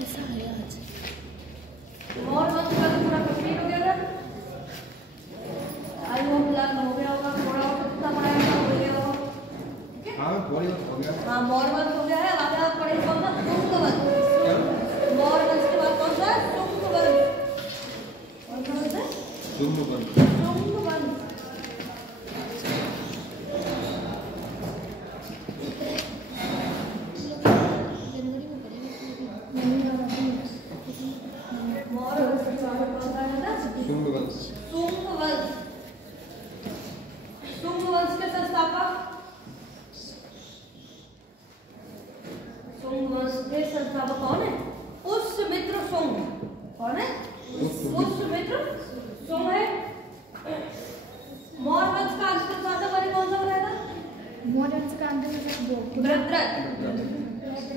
ऐसा है आज। और वंश का तो पूरा कंप्लीट हो गया था। आई होप लर्न हो गया होगा, थोड़ा और कितना पढ़ाया हो गया होगा। ठीक है, हाँ थोड़ी हो गया। हाँ मोर वंश हो गया है। आगे आप पढ़े कौन सा? शुंग वंश। मोर वंश के बाद कौन सा? शुंग वंश। कौन सा वंश है? शुंग वंश। शुंग वंश। मोर वंश के बाद कौन सा है? शुंग वंश। शुंग वंश। शुंग वंश के संस्थापक, शुंग वंश के संस्थापक कौन है? पुष्यमित्र शुंग। कौन है? पुष्यमित्र शुंग है। मौर्य वंश का अंतिम शासक वाले कौन सा बनाया था? मौर्य वंश का अंतिम शासक भद्रक।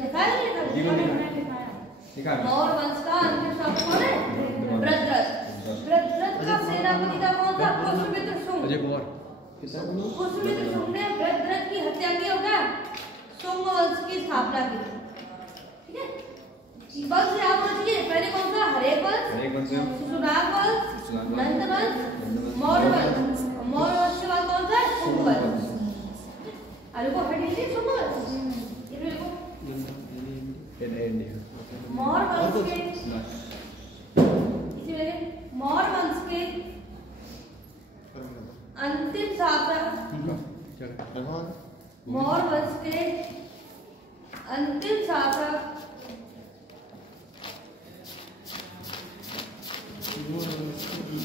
लिखा है लिखा है। मौर्य वंश का अंतिम शासक कौन है? भद्रक। भद्रक का सेनापति था कौन था? पुष्यमित्र शुंग। अजय कुमार। पुष्यमित्र शुंग ने भद्रक की हत्या की और क्या शुंग वंश की स्थापना की। ठीक है, वंश आप समझिए। पहले कौन सा? हरेक वंश, शिशुनाग वंश, नंद वंश, मौर्य वंश। मौर्य वंश के बाद कौन सा है? शुंग वंश। अरे को हट लीजिए शुंग वंश। ये देखो मौर्य वंश के इसी में मौर्य वंश के अंतिम शासक, मौर्य वंश के अंतिम शासक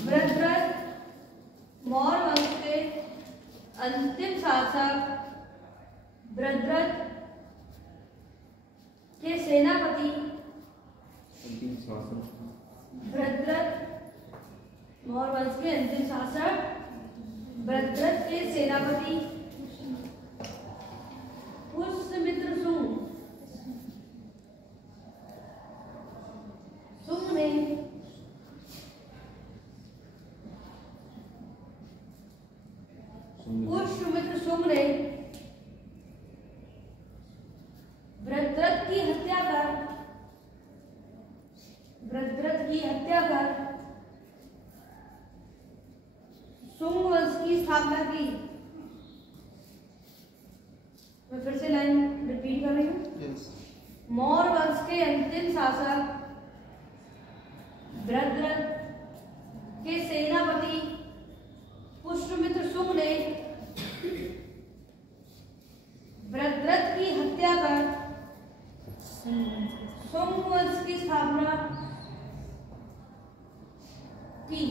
भद्रक। मौर्य वंश के अंतिम शासक भद्रक के सेनापति, भद्रक। मौर्य वंश के अंतिम शासक भद्रक के सेनापति पुष्यमित्र शुंग। शुंग ने पुष्यमित्र शुंग ने भद्रक की हत्या कर, भद्रक की हत्या कर शुंग वंश की स्थापना की। मैं फिर से लाइन रिपीट कर रही हूँ। मौर्य वंश के अंतिम शासक भद्रक के सेनापति पुष्यमित्र शुंग ने भद्रक की हत्या कर शुंग वंश की स्थापना की।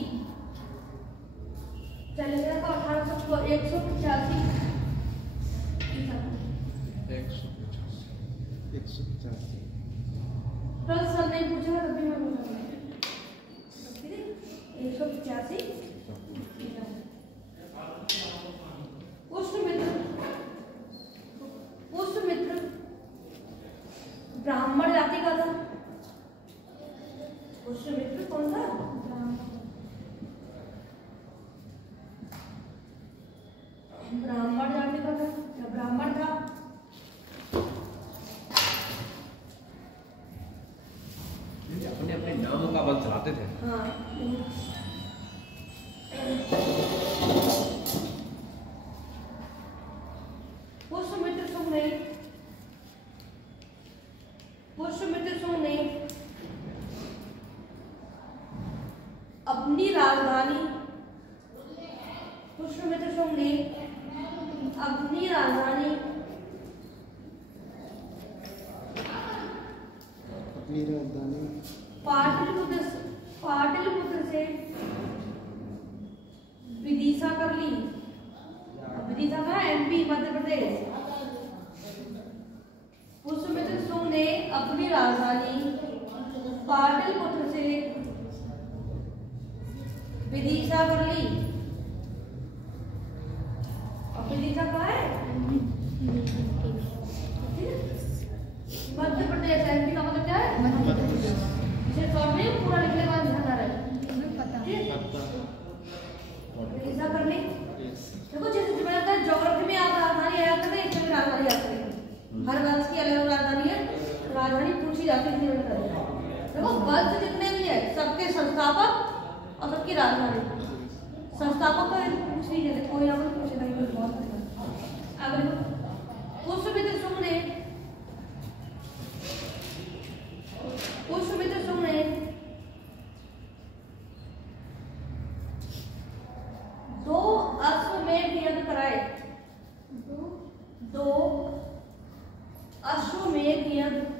चलेगा का 1885 कल सर नहीं पूछा तभी मैं बोल रहा हूँ 185। पुष्यमित्र ब्राह्मण जाति का था। पुष्यमित्र कौन था? ब्राह्मण जाति का था। क्या ब्राह्मण था? अपने अपने नामों का बल चलाते थे। हाँ, पुष्यमित्र शुंग ने अपनी राजधानी, पुष्यमित्र शुंग ने अपनी राजधानी पाटलिपुत्र से विदिशा कर ली। विदिशा का एमपी मध्य प्रदेश। पुष्यमित्र शुंग ने अपनी राजधानी पाटलिपुत्र से विदिशा कर ली। और विदिशा कहाँ है? मध्य प्रदेश। एमपी का मतलब क्या है? मध्य प्रदेश। इसे शॉर्ट में पूरा लिखने का ध्यान आ रहा है। पता विदिशा कर ली। देखो जैसे मैंने ज्योग्राफी में आप राजधानी याद करें, इसमें भी राजधानी याद करें। हर वंश की अलग अलग राजधानी है, राजधानी पूछी जाती है। देखो वंश जितने भी है सबके संस्थापक और सबकी राजधानी। संस्थापक तो कुछ नहीं कहते, कोई यहाँ पर पूछेगा नहीं, कोई बहुत अच्छा। आगे देखो पुष्यमित्र शुंग ने दो अश्वमेध यज्ञ कराए। दो अश्वमेध यज्ञ कराए।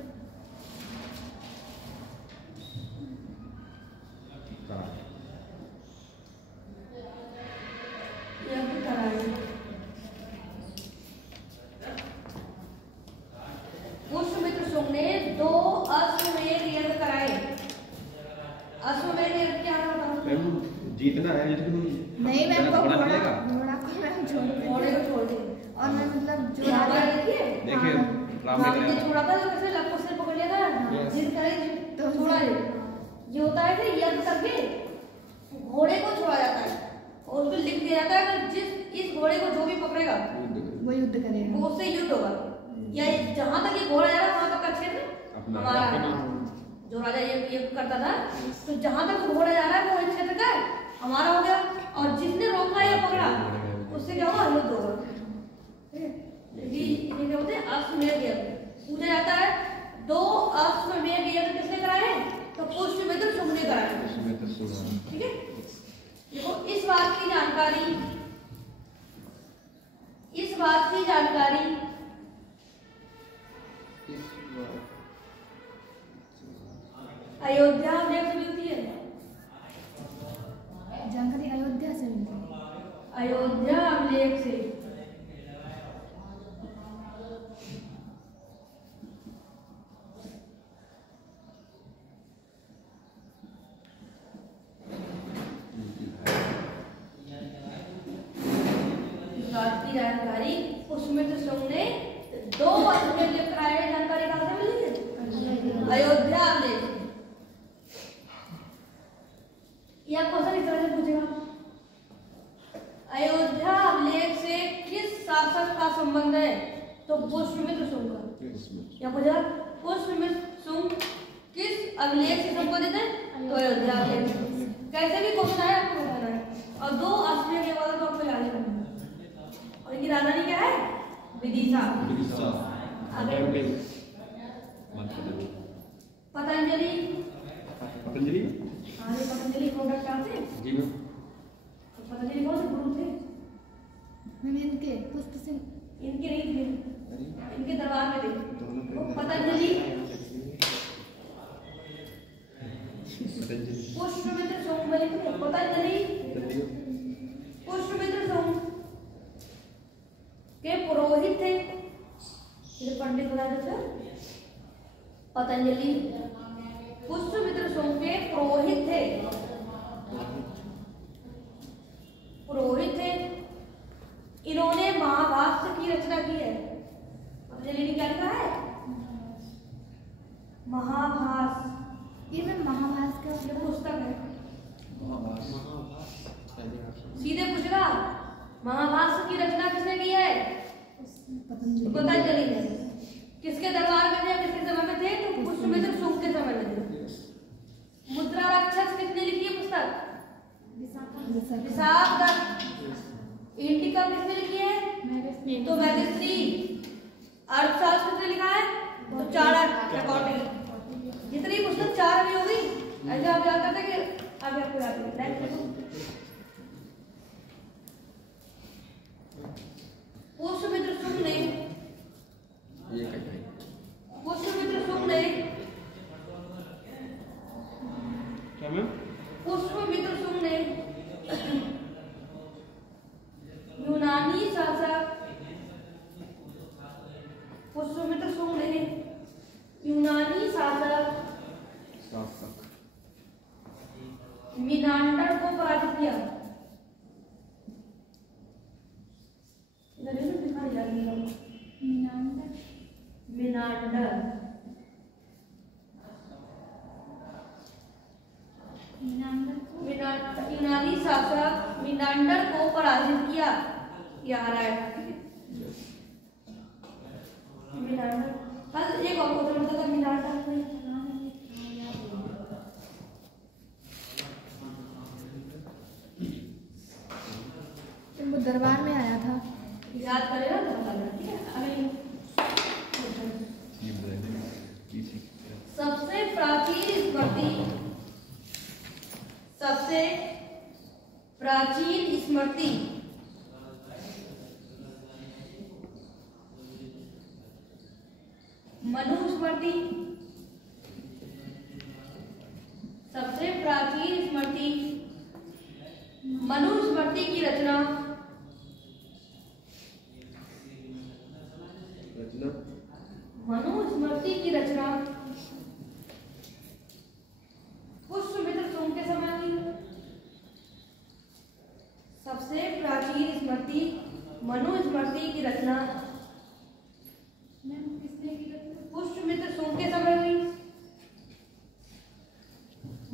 पुष्यमित्र शुंग ने दो अश्वमेध यज्ञ कराए। अश्वमेध यज्ञ क्या होता है? जीतना है नहीं मैम, को घोड़ा को मैम छोड़ दे, घोड़े को छोड़ दे और मैं मतलब जो राजा देखिए राम ने छोड़ा था, जो कैसे लपक से पकड़ लिया था, जिस करे तो छोड़ा है। ये होता है कि यज्ञ करके घोड़े को छोड़ा जाता है और उसको लिख दिया जाता है कि जिस इस घोड़े को जो भी पकड़ेगा वो युद्ध करेगा, वो उससे युद्ध होगा। या जहां तक ये घोड़ा जा रहा है वहां तक का क्षेत्र हमारा है। जो राजा ये करता था, तो जहां तक घोड़ा जा रहा है वो क्षेत्र का हमारा हो गया, और जिसने रोका या पकड़ा उससे क्या होगा? युद्ध होगा। ये क्या बोलते हैं? अश्वमेध यज्ञ पूछा जाता है। दो अश्वमेध यज्ञ किसने कराए? तो पुष्यमित्र शुंग ने कराए। ठीक है, देखो इस बात की जानकारी अयोध्या में से मिलती है। जानकारी अयोध्या से मिलती है। अयोध्या अभिलेख से इस बात की जानकारी पुष्यमित्र शुंग ने दो अश्वमेध यज्ञ कराए। जानकारी कहाँ से मिली है? अयोध्या अभिलेख से। या क्वेश्चन इस तरह से पूछेगा, अयोध्या अभिलेख से किस शासक का संबंध है? तो पुष्यमित्र शुंग का। या पूछेगा पुष्यमित्र शुंग किस अभिलेख से संबंधित है? तो अयोध्या अभिलेख से। कैसे भी क्वेश्चन आए आपको बताना है, और दो अश्वमेध के बाद तो आपको याद ही करना है। और इनकी राजधानी क्या है? विदिशा। आगे पतंजलि। अरे पतंजलि प्रोडक्ट आते हैं जी मैम। पतंजलि कौन से गुरु थे? मैम इनके पुष्प से इनके नहीं थे, इनके दरबार में थे। पतंजलि पुष्यमित्र शुंग बोले थे। पतंजलि पुष्यमित्र शुंग के पुरोहित थे, पंडित बना देते। पतंजलि पुष्यमित्र शुंग के पुरोहित थे। इन्होंने महाभाष्य की रचना की है। पतंजलि ने क्या लिखा है? महाभाष्य। ये मैम महाभारत का पुस्तक है। सीधे पूछेगा महाभाष्य की रचना किसने की है? पतंजलि ने। किसके दरबार में थे, किसके समय में थे? तो पुष्यमित्र शुंग के समय में थे। मुद्रा राक्षस किसने लिखी है पुस्तक? विशाखदत्त। इंडिका किसने लिखी है? तो मैगस्त्री। अर्थशास्त्र किसने लिखा है? तो चाणक्य। अकॉर्डिंग जितनी पुस्तक चार भी होगी ऐसे आप याद करते कि आगे आपको याद है। पुष्यमित्र शुंग ने पुष्यमित्र शुंग ने यूनानी शासक पुष्यमित्र शुंग ने यूनानी शासक मिनांडर को पराजित किया। यूनानी शासक मिनांडर को पराजित किया। क्या आ रहा है? मिनांडर। एक और क्वेश्चन होता था मिनांडर। स्मृति सबसे प्राचीन स्मृति मनुस्मृति सबसे प्राचीन स्मृति मनुस्मृति की रचना मनुस्मृति की रचना पुष्यमित्र सोम के समय हुई। सबसे प्राचीन स्मृति मनुस्मृति की रचना किसने की रचना? पुष्यमित्र सोम के समय हुई।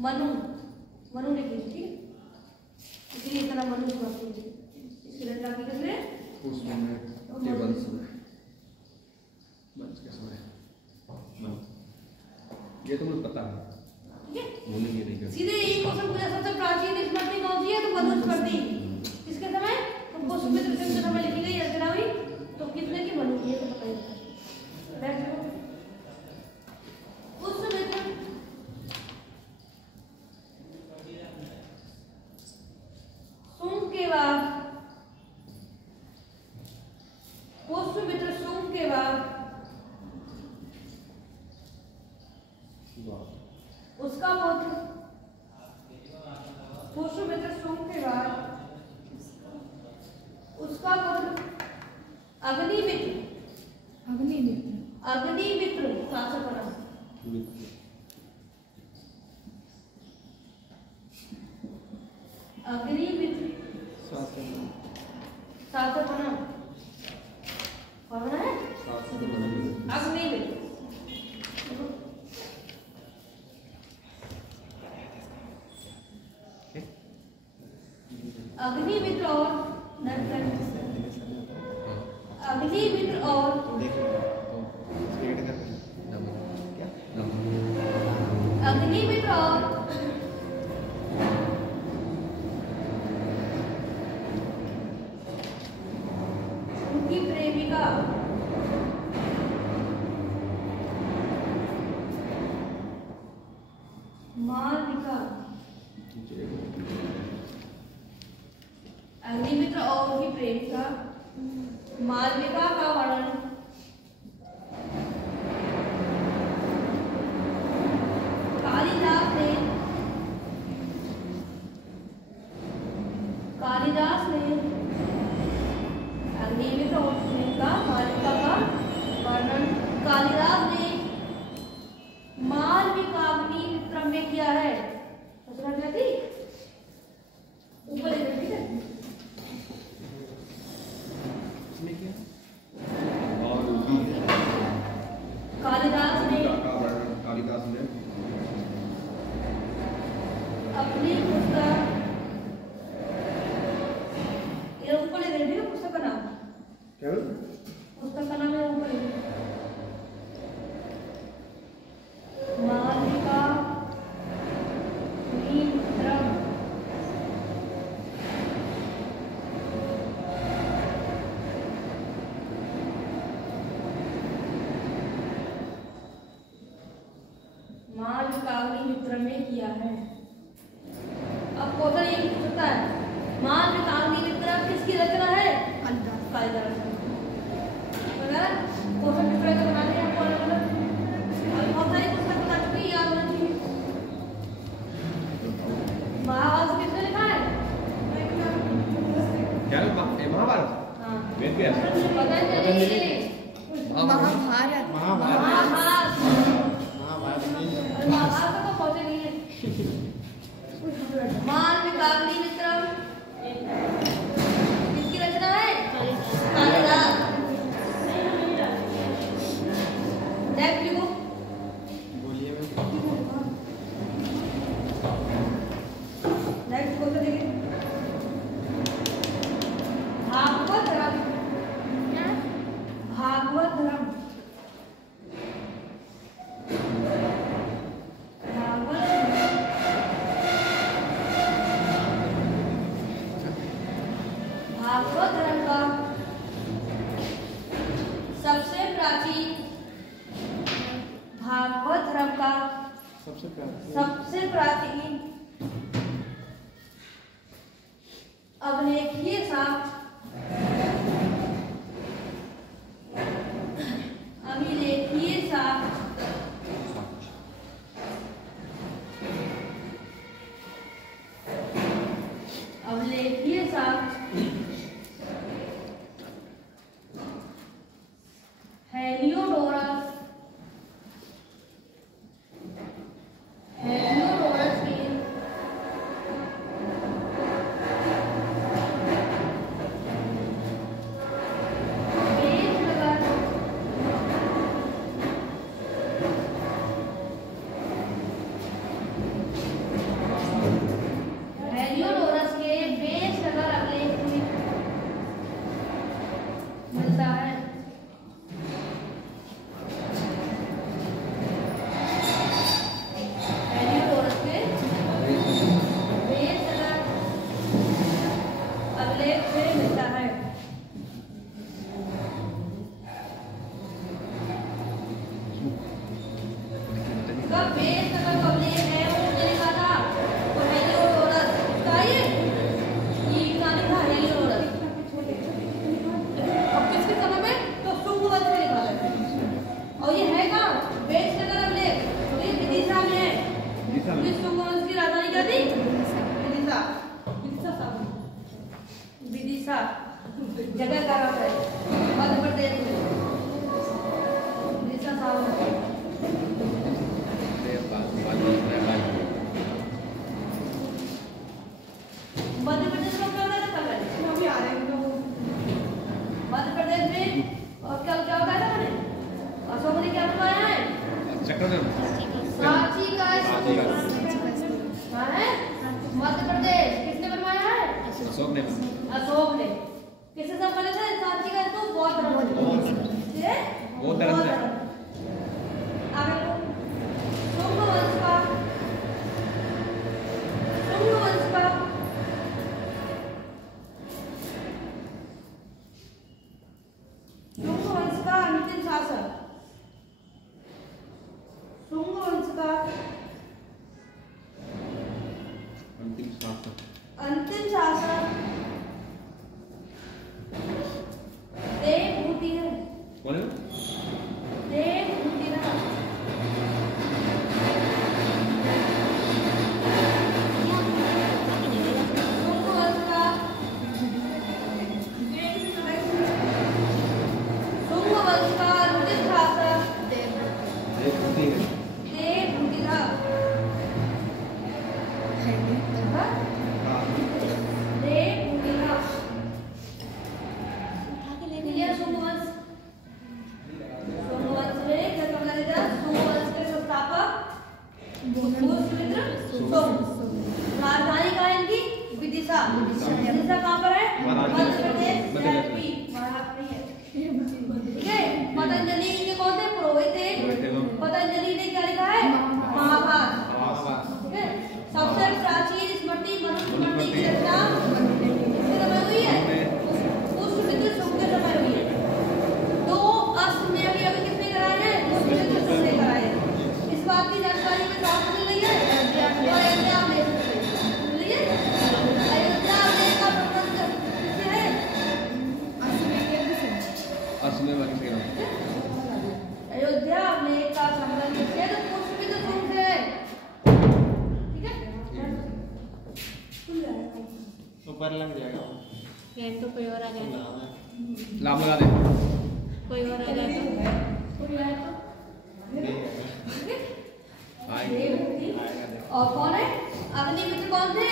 मनु ने की, ठीक है, इसलिए इसका नाम मनुस्मृति। इसकी रचना की किसने? ये तो मुझे पता है, बोलेंगे नहीं कर सीधे यही क्वेश्चन पूछा सबसे प्राचीन स्मृति कौन सी है? तो मनुस्मृति। किसके समय? तो पुष्यमित्र के समय लिखी गई रचना हुई। तो किसने की? मनु की। तो पता ही पुष्यमित्र सुंग के बाद पुष्यमित्र सुंग के बाद उसका पुत्र पुष्यमित्र सुंग के बाद उसका पुत्र अग्निमित्र शासक बना। अग्निमित्र शासक बना। कौन बना है? अग्निमित्र। अग्निमित्र और अग्निमित्र और अग्निमित्र और उनकी प्रेमिका मालविका। अग्निमित्र और उनकी प्रेमिका मालविका का वर्णन कालिदास ने अग्निमित्र और प्रेमिका मालविका का वर्णन कालिदास ने मालविका अग्निमित्र में किया है। ऊपर ठीक है। कालिदास ने अपनी पुस्तक ऊपर ले रहे हैं। पुस्तक का नाम क्या है? पुस्तक का नाम है ऊपर मालविका अग्निमित्रम। मालविका अग्निमित्र में किया है। अब क्वेश्चन ये पूछ सकता है मालविका अग्निमित्र किसकी रचना है? कालिदास। क्वेश्चन पेपर का बना दिया आपको अलग अलग और बहुत सारी पुस्तक बता चुकी है, याद होना चाहिए। महाभारत किसने लिखा है? क्या महाभारत? हाँ वेद व्यास। पतंजलि। महाभारत महाभारत तो पहुंचे नहीं है। सबसे प्राचीन अभिलेखीय साक्ष्य हेलियोडोरस की विदिशा जगह का नाम है मध्य प्रदेश में। विदिशा सावन मध्य प्रदेश में क्या होता है? अभी आ रहे हैं मध्य प्रदेश में। और क्या क्या होता है? अशोक ने क्या बनवाया है? सांची का है मध्य प्रदेश। किसने बनवाया है? अशोक ने। किससे संबंधित है? सांची का तो बौद्ध धर्म से। बौद्ध धर्म से। आगे शुंग वंश का अंतिम शासक। शुंग वंश का अंतिम शासक देवभूति है। कौन है? देवभूति ना। शुंग वंश का अंतिम शासक देवभूति था। राजधानी कहाँ है इनकी? विदिशा। विदिशा कहाँ पर है? मध्य प्रदेश। ठीक है। पतंजलि के कौन थे? पुरोहित थे। पतंजलि ने क्या लिखा है? महाभारत। ठीक है। सबसे प्राचीन स्मृति मनुस्मृति की रचना किसके समय हुई है? पुष्यमित्र शुंग के समय हुई है। 2 अश्वमेध यज्ञ किसने कराए हैं? पुष्यमित्र शुंग ने कराए हैं। इस बात की जानकारी में साफ मिल रही है। अयोध्या में मिलिए। अयोध्या में का संबंध किससे है? अयोध्या में का संबंध किससे? तो पुष्यमित्र शुंग से है। ठीक है। ऊपर लग जाएगा। ये तो कोई और आ जाए तो लाभ लगा दे। कोई और आ जाए तो और कौन है? अग्निमित्र कौन थे?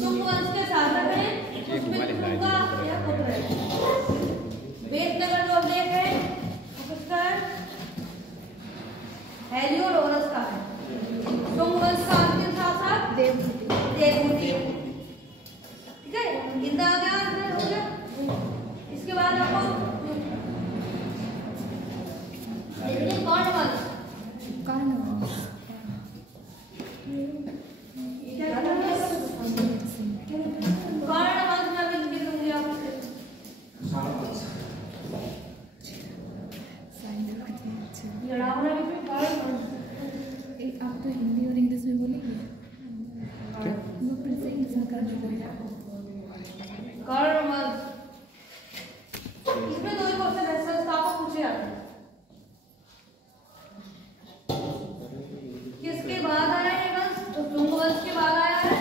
शुंग वंश के शासक हैं। पुष्यमित्र शुंग का यह पुत्र है। वेदनगर जो अभिलेख है वो किसका है? हेलियोडोरस का है। शुंग वंश का अंतिम शासक देवभूति। ठीक है। इतना क्या हो गया? इसके बाद आपको देखिए कर्ण वंश। कर्ण वंश में अभी लिख दूंगी आपसे। आप तो हिंदी और इंग्लिश में बोलेंगे। वो फिर से इंग्लिश कर दो। कर्ण वंश, इसमें दो ही क्वेश्चन है, संस्थापक पूछे जाते हैं। किसके बाद आया है वंश? तो शुंग वंश के बाद आया है।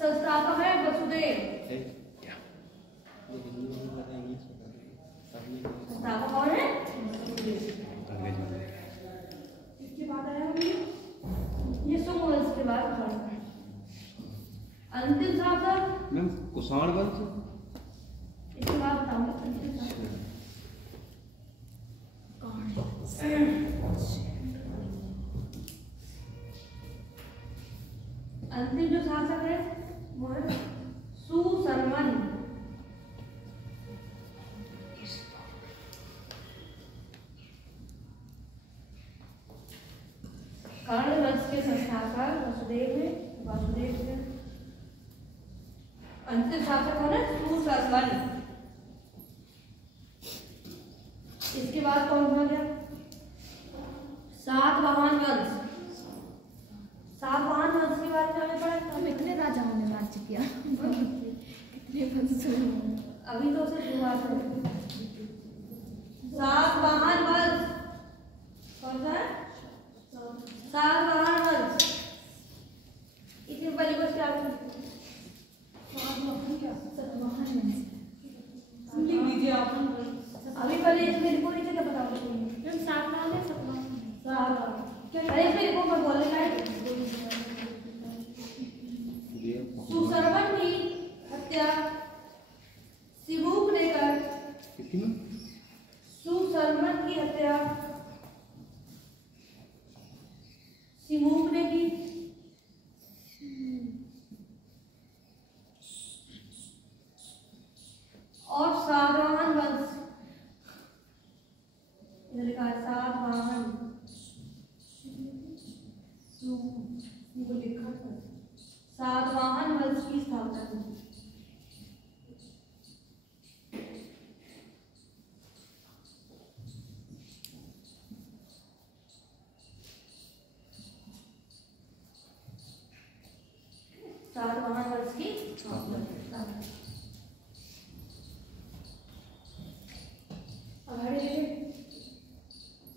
संस्थापक है वसुदेव। संस्थापक कौन है? किसके बाद आया है? ये शुंग वंश के बाद आया है। अंतिम शासक मैम कुषाण वंश, इसके बाद बताऊंगा अंतिम शासक। अंतिम जो शासक है वो है सुशर्मन। कर्ण वंश के संस्थापक वसुदेव है। अंतिम शासक कौन है? सुशर्मन। इसके बाद कौन हो गया? सातवाहन वंश। सातवाहन वंश के बारे में हमें पढ़ा था। हम इतने राजाओं ने राज्य किया, कितने वंश। अभी तो उसे शुरुआत है। सातवाहन वंश कौन सा है? सातवाहन वंश। इतने पहले कुछ क्या लिख दीजिए आप। अभी पहले इसमें लिखो, नीचे क्या बताओगे? सातवाहन है, सातवाहन। अरे इसमें लिखो, मैं बोलने का है। सुशर्मन की हत्या सिमुक ने कर। सुशर्मन की हत्या सिमुक ने की। और सातवाहन वंश, इधर लिखा है सातवाहन, लिखा था सातवाहन वंश की स्थापना की। सातवाहन वंश की स्थापना।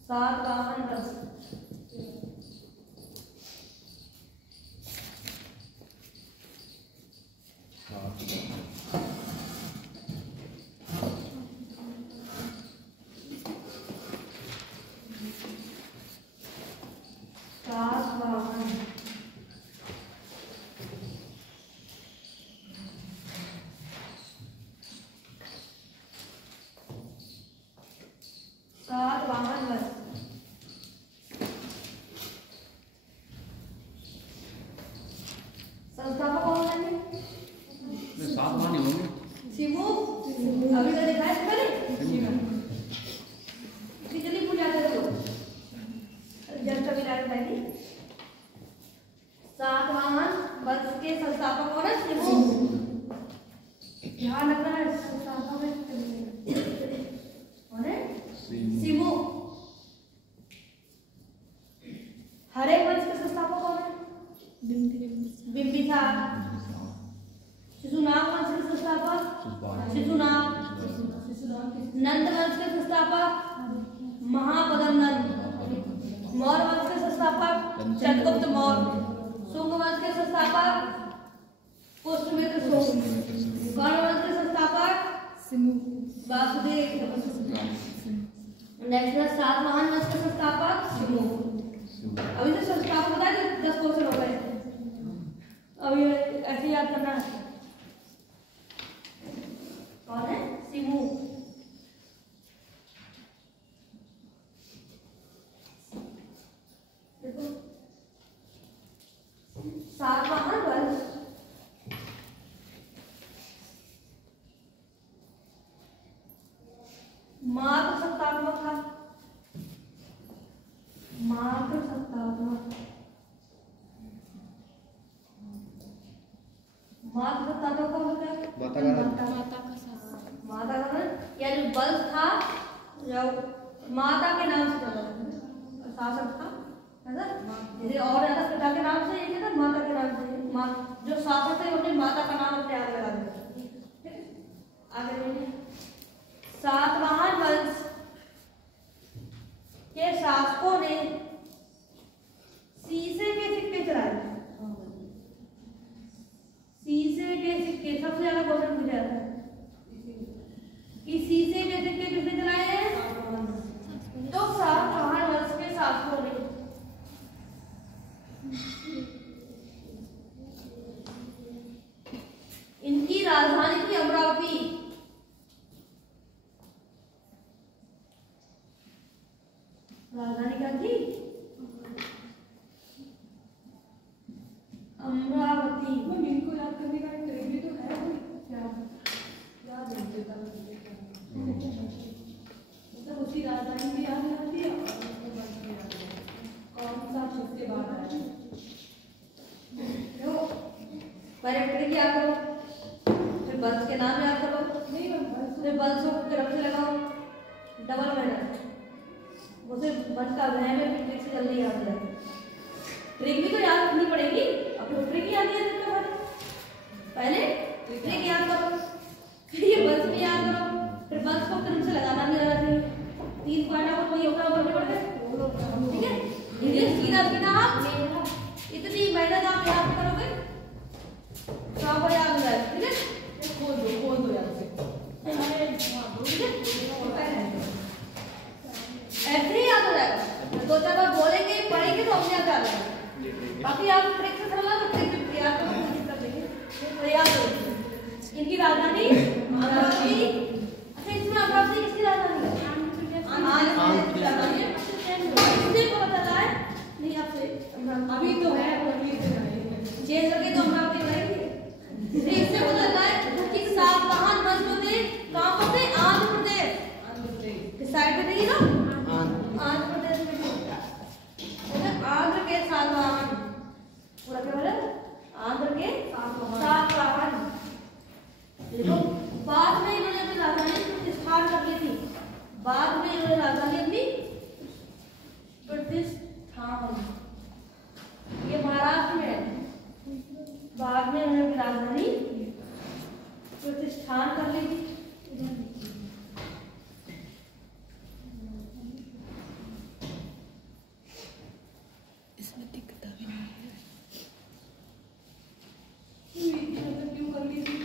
सातवाहन वंश सातवाहन वंश। संस्थापक कौन है? सातवाहन ही होंगे। सिमुक। अभी तो लिखा है पहले कितनी पूजा करते हो जब कभी डायरेक्ट आएगी। सातवाहन वंश के संस्थापक कौन है? सिमुक। ध्यान रखना है, संस्थापक कौन है? सिमुक। हरे वंश के संस्थापक कौन है? बिंबिसार। शिशुनाग वंश के संस्थापक शिशुनाग। नंद वंश के संस्थापक महापद्मनंद। मौर्य वंश के संस्थापक चंद्रगुप्त मौर्य। शुंग वंश के संस्थापक पुष्यमित्र शुंग। कर्ण वंश के संस्थापक वासुदेव। नेक्स्ट है सातवाहन वंश के संस्थापक सिमुक। अभी से संस्थापक बता दो, 10 क्वेश्चन हो गए। अभी ऐसे याद करना है। कौन है? सिमुक। देखो सातवाहन वंश मात्र सत्तात्मक था। मात्र सत्तात्मक। मात्र सत्तात्मक का मतलब माता का या जो वंश था, जो माता के नाम से चला शासक था, है ना? जैसे और ज्यादा पिता के नाम से, एक है ना माता के नाम से। माँ जो शासक थे उन्हें माता का नाम अपने आगे लगा दिया। आगे देखिए, सातवाहन वंश के शासकों ने शीशे के सिक्के चलाए। शीशे के सिक्के सबसे ज्यादा क्वेश्चन पूछा जाता है कि शीशे के सिक्के किसने चलाए हैं? तो सातवाहन वंश के शासकों ने। इनकी राजधानी थी अमरावती। राजधानी क्या थी? अमरावती। इनको याद करने का ट्रिक भी तो है कोई? क्या याद नहीं देता मतलब उसकी राजधानी भी याद रहती है और उसको वंश भी याद रहता है। कौन सा किसके बाद आया? पहले ट्रिक याद करो, फिर वंश के नाम याद करो, फिर वंशों को तरफ से लगाओ, डबल मैटर उसे वंश का वह में ट्रिक से जल्दी याद हो जाए। ट्रिक भी तो याद रखनी पड़ेगी। अब तो ट्रिक याद नहीं है, पहले ट्रिक याद करो, फिर ये वंश भी याद करो, फिर वंश को क्रम से लगाना भी आना चाहिए। 3 पॉइंट आपको वही होना पड़ने पड़ते, ठीक है? ये सीधा सीधा आप इतनी मेहनत आप याद करोगे तो आपको याद हो जाएगा, ठीक है? खोल दो याद से, ठीक है? ऐसे ही याद हो जाएगा। 2-4 बार बोलेंगे पढ़ेंगे तो अपने आप याद आ जाएगा। बाकी आप ट्रिक से समझा तो ट्रिक से प्रयास करो, कर देंगे प्रयास करो। इनकी राजधानी अमरावती। अच्छा, इसमें अमरावती किसकी राजधानी है? आंध्र की राजधानी है। किसने को पता है? नहीं आपसे अभी तो है चेंज करके तो अमरावती बनाएंगे। इससे पता चला है कि सातवाहन वंश जो थे कहाँ पर थे? आंध्र प्रदेश। इस साइड पे देखिए ना, आंध्र प्रदेश में आंध्र के सातवाहन। पूरा क्या बोला? आंध्र के सातवाहन। देखो बाद में इन्होंने अपनी राजधानी प्रतिष्ठान कर ली थी। बाद में इन्होंने राजधानी अपनी प्रतिष्ठान, ये महाराष्ट्र में है। बाद में उन्होंने अपनी राजधानी प्रतिष्ठान कर ली थी। इसमें दिक्कत भी नहीं है। क्यों कर ली थी?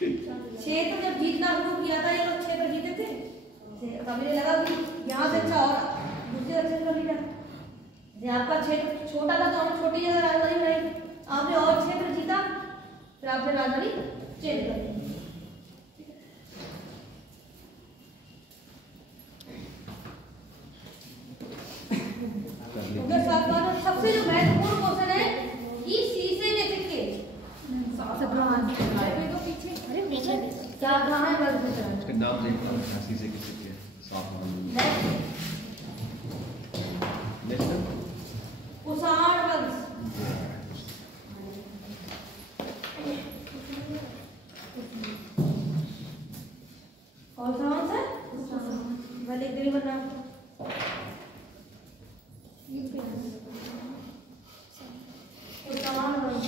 क्षेत्र जब जीतना शुरू किया था, ये लोग क्षेत्र जीते थे, तभी लगा कि यहाँ से अच्छा और दूसरे अच्छे कर लिया। आपका क्षेत्र छोटा था तो हमने छोटी जगह राजधानी बनाई, आपने और क्षेत्र जीता, फिर आपने राजधानी चेंज कर दी। उनके साथ बात सबसे जो महत्वपूर्ण क्वेश्चन है कि शीशे के सिक्के क्या कहाँ है? बस उसके नाम देखता हूँ, शीशे के सिक्के साफ कुषाण वंश। कौन सा वंश है? मैं लिख दे रही वरना कुषाण वंश।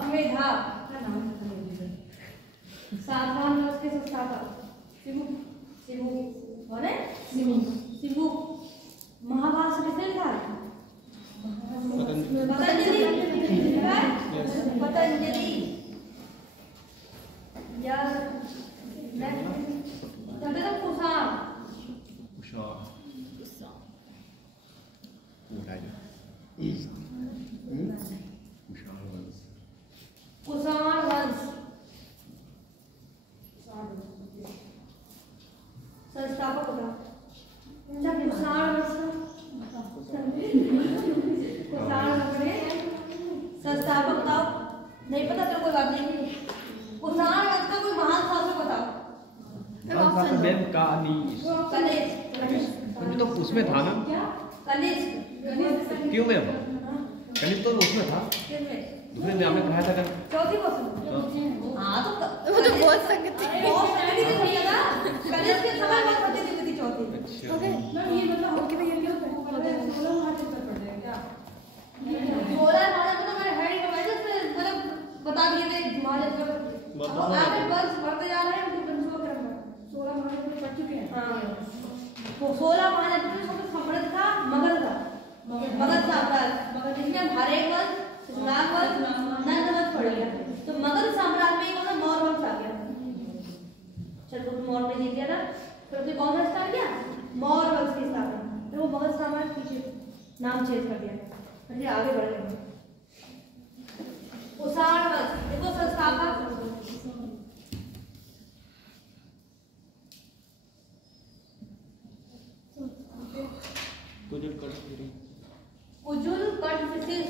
सुमेधा सातवाहन वंश के संस्थापक शिबू कौन है? शिबू। महाभारत किसने लिखा? पतंजलि। यार कुषाण कुषाण वंश संस्थापक होगा। कुषाण वंश संस्थापक बताओ। नहीं पता तो कोई बात नहीं। कुषाण वंश का कोई महान शासक बताओ। तो उसमें था ना? कनिष्क। क्यों गया? कनिष्क तो उसमें था, दूसरे में हमने पढ़ाया था। चौथी क्वेश्चन हिमालय पर्वत और आगे वंश बढ़ते जा रहे हैं उनके वंशों का क्रम 16 महानदी पढ़ चुके हैं। हाँ तो 16 महानदी में सबसे समृद्ध था मगध था। मगध साम्राज्य जिसमें हरे वंश, नाग वंश, नंद वंश पड़ गया। तो मगध साम्राज्य में कौन मौर्य वंश आ गया। चंद्रगुप्त मौर्य ने जीत लिया था। फिर उसने कौन सा स्टार्ट किया मौर्य वंश की स्थापना। फिर वो मगध साम्राज्य पीछे नाम चेंज कर दिया। फिर आगे बढ़ गए कुषाण वंश। देखो संस्थापक कुजुल कटफिशिस कुजुल कटफिशिस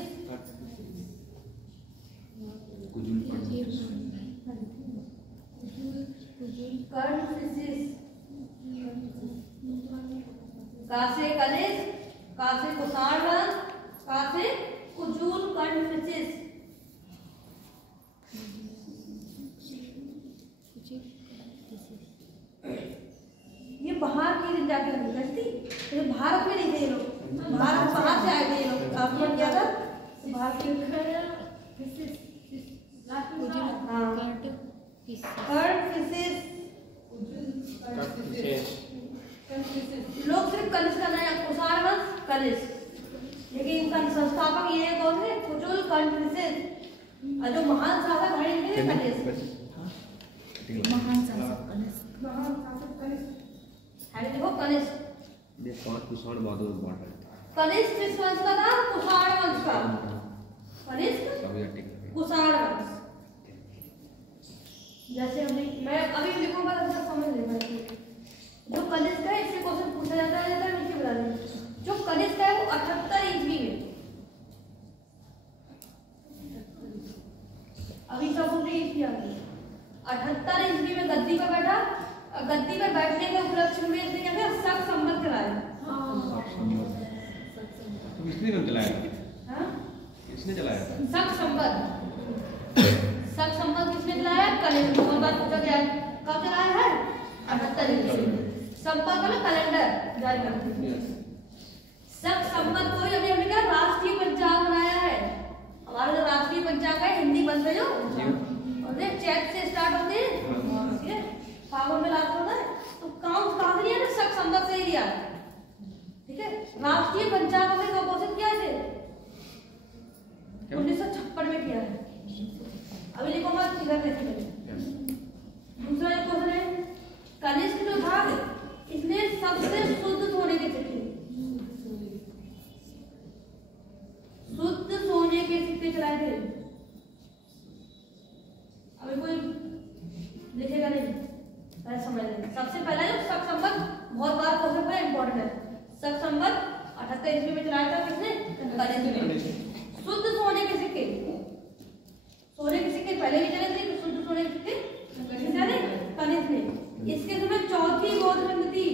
कासे कलिश, कासे कुषाण वंश, कासे कुजुल कटफिशिस। ये बाहर की जनजाति थी, तो भारत में नहीं थे ये लोग। भारत बाहर से आए थे ये लोग। आपने क्या था भारत के लोग सिर्फ कलिश का नया कुषाण वंश कलिश, लेकिन इनका संस्थापक ये कौन है कुजुल कटफिशिस। और जो महान शासक है इनके कलिश, महान शासक कलिश है देखो कलिश। ये 5 कुषाण बादों में बांटा है। कनिष्क किस वंश का था कुषाण वंश का। कनिष्क सब ये ठीक है। कुषाण वंश। जैसे मैं अभी लिखूंगा तो सब समझ लेना। जो कनिष्क है इससे क्वेश्चन पूछा जाता है नीचे बता दें। जो कनिष्क है वो 78 ईस्वी में, अभी सब उनकी ईस्वी आ गई, 78 ईस्वी में गद्दी पर बैठा। गद्दी पर बैठने के उपलक्ष्य में इसने क्या किया शक संवत कराया। तो इसने कब चलाया? हाँ इसने चलाया था। शक संवत। शक संवत किसने चलाया कनिष्क। बहुत बार पूछा गया है कब चलाया है 78 ईस्वी में। संवत मतलब कैलेंडर जारी करते हैं। शक संवत को ही अभी हमने क्या राष्ट्रीय पंचांग बनाया है। हमारा जो राष्ट्रीय पंचांग है हिंदी बंद है जो और चैत से स्टार्ट होते हैं, ठीक है, फागुन में लास्ट होता है। तो काउंट कहां से लिया ना शक संवत से ही लिया, ठीक है। राष्ट्रीय पंचांग में कब घोषित किया थे 1956 में किया है। अभी लिखो मत इधर देखिए। दूसरा एक क्वेश्चन है कनिष्क जो था इसने सबसे शुद्ध सोने के सिक्के, शुद्ध सोने के सिक्के चलाए थे। अभी कोई लिखेगा नहीं, पहले समझ लें। सबसे पहला जो शक संवत बहुत बार क्वेश्चन पर इंपॉर्टेंट है। शक संवत 78 ईस्वी में चलाया था किसने कनिष्क ने। शुद्ध सोने के सिक्के, सोने के सिक्के पहले भी चले थे। शुद्ध सोने के सिक्के किसने कनिष्क ने। इसके समय चौथी बौद्ध संधि थी,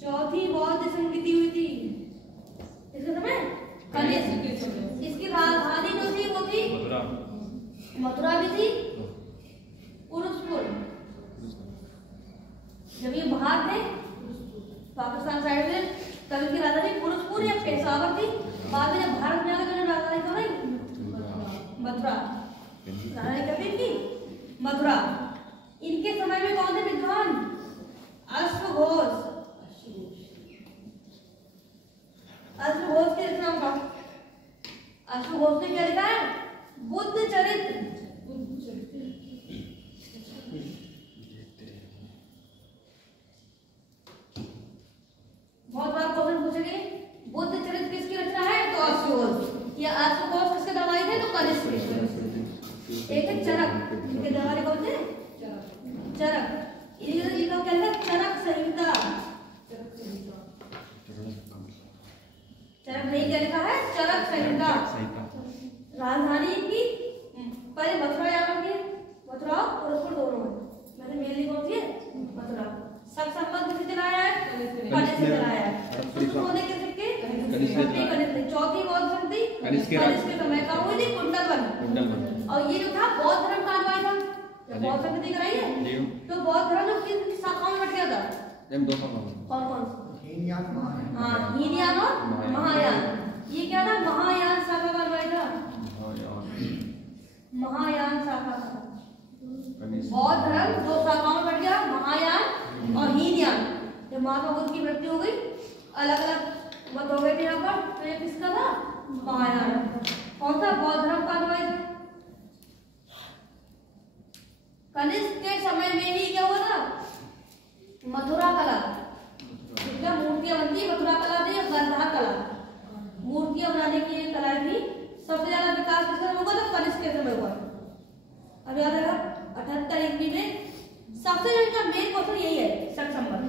चौथी बौद्ध संधि हुई थी इसके समय कनिष्क। इसकी राजधानी जो थी वो थी मथुरा भी थी, पुरुषपुर। जब ये बाहर थे पाकिस्तान साइड में तब इनकी राजधानी पुरुषपुर या पेशावर थी। बाद में जब भारत में आ गए तो राजधानी कौन रही मथुरा। राजधानी कभी थी मथुरा। इनके समय में कौन थे विद्वान अश्वघोष। अश्वघोष के नाम का अश्वघोष ने क्या लिखा है बुद्ध चरित्र। बहुत बार क्वेश्चन पूछेंगे बुद्ध चरित्र किसकी रचना है तो अश्वघोष। या अश्वघोष किसके दवाई थे तो कनिष्क के। एक है चरक, इनके दवाई कौन थे चरक। इनका क्या है चरक संहिता। चरक नहीं क्या लिखा है चरक संहिता। राजधानी की पहले मथुरा याद रखिए, मथुरा पुरुषपुर दोनों है। मैंने मेनली कौन सी है मथुरा। शक संवत किसने चलाया है कनिष्क ने चलाया है। शुद्ध सोने के सिक्के कनिष्क ने। चौथी बौद्ध संधि कनिष्क के समय का हुई थी कुंडलवन। और ये जो था बौद्ध धर्म का अनुयायी था। जब बौद्ध संधि कराई है तो बौद्ध धर्म जो किन शाखाओं में बट गया था कौन कौन हाँ हीनयान और महायान। ये क्या था महायान शाखा का अनुयायी था। टोटल 2 शाखाओं में बढ़ गया, महायान और हीनयान। जब महात्मा बुद्ध की मृत्यु हो गई, अलग अलग मत हो गए थे यहाँ पर, तो ये किसका था? महायान। कौन सा? बौद्ध धर्म का अनुयायी था। कनिष्क के समय में ही क्या हुआ था? मथुरा कला, क्या मूर्तियां बनती है, मथुरा कला थी, गांधार कला, मूर्तियां बनाने की ये कला थी। सबसे ज्यादा विकास किस समय हुआ था? कनिष्क के समय हुआ। अब याद आएगा 78 ईस्वी में सबसे ज्यादा इनका मेन क्वेश्चन यही है, शक संबंध।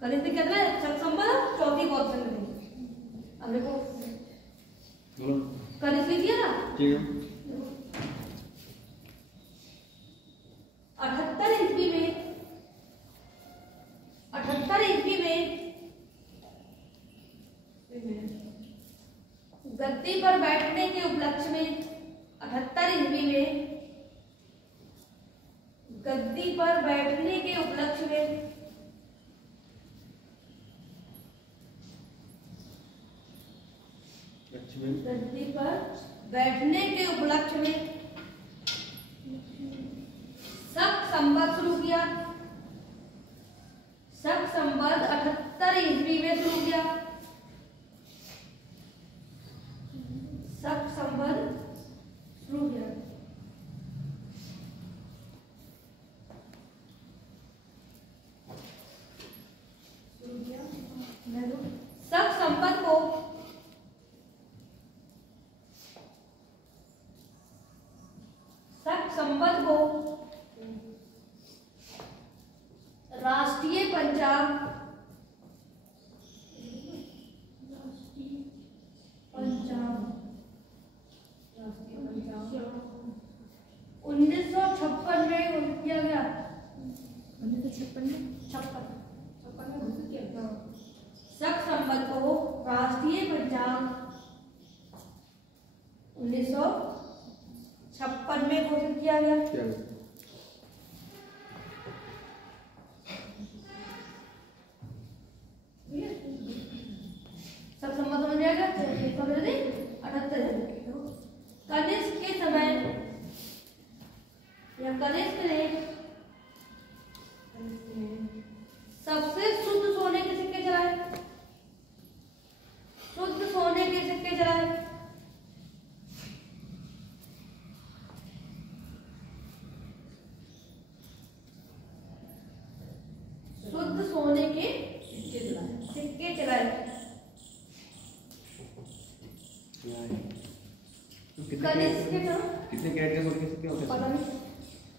कनिष्क में कितना है? शक संबंध, चौथी बौद्ध संधि। अब देखो कनिष्क लिखिए ना, ठीक है। 78 ईस्वी में, 78 ईस्वी में गद्दी पर बैठने के उपलक्ष्य में, 78 ईस्वी में गद्दी पर बैठने के उपलक्ष्य में गद्दी पर बैठने के उपलक्ष्य में शक संवत शुरू किया। शक संवत 78 ईस्वी में शुरू किया। शक संवत शुरू किया। शक संवत को राष्ट्रीय पंचांग 1956 में किया गया। 1956 में शक संवत को राष्ट्रीय पंचांग 1956 में घोषित किया गया। सब संबंध हो जाएगा। 78 कनिष्क के समय या कनिष्क ने सबसे शुद्ध सोने के सिक्के चलाए। शुद्ध सोने के सिक्के चलाए। शुद्ध सोने के सिक्के चलाए। कितने कैरेट के सोने के सिक्के होते हैं? पता नहीं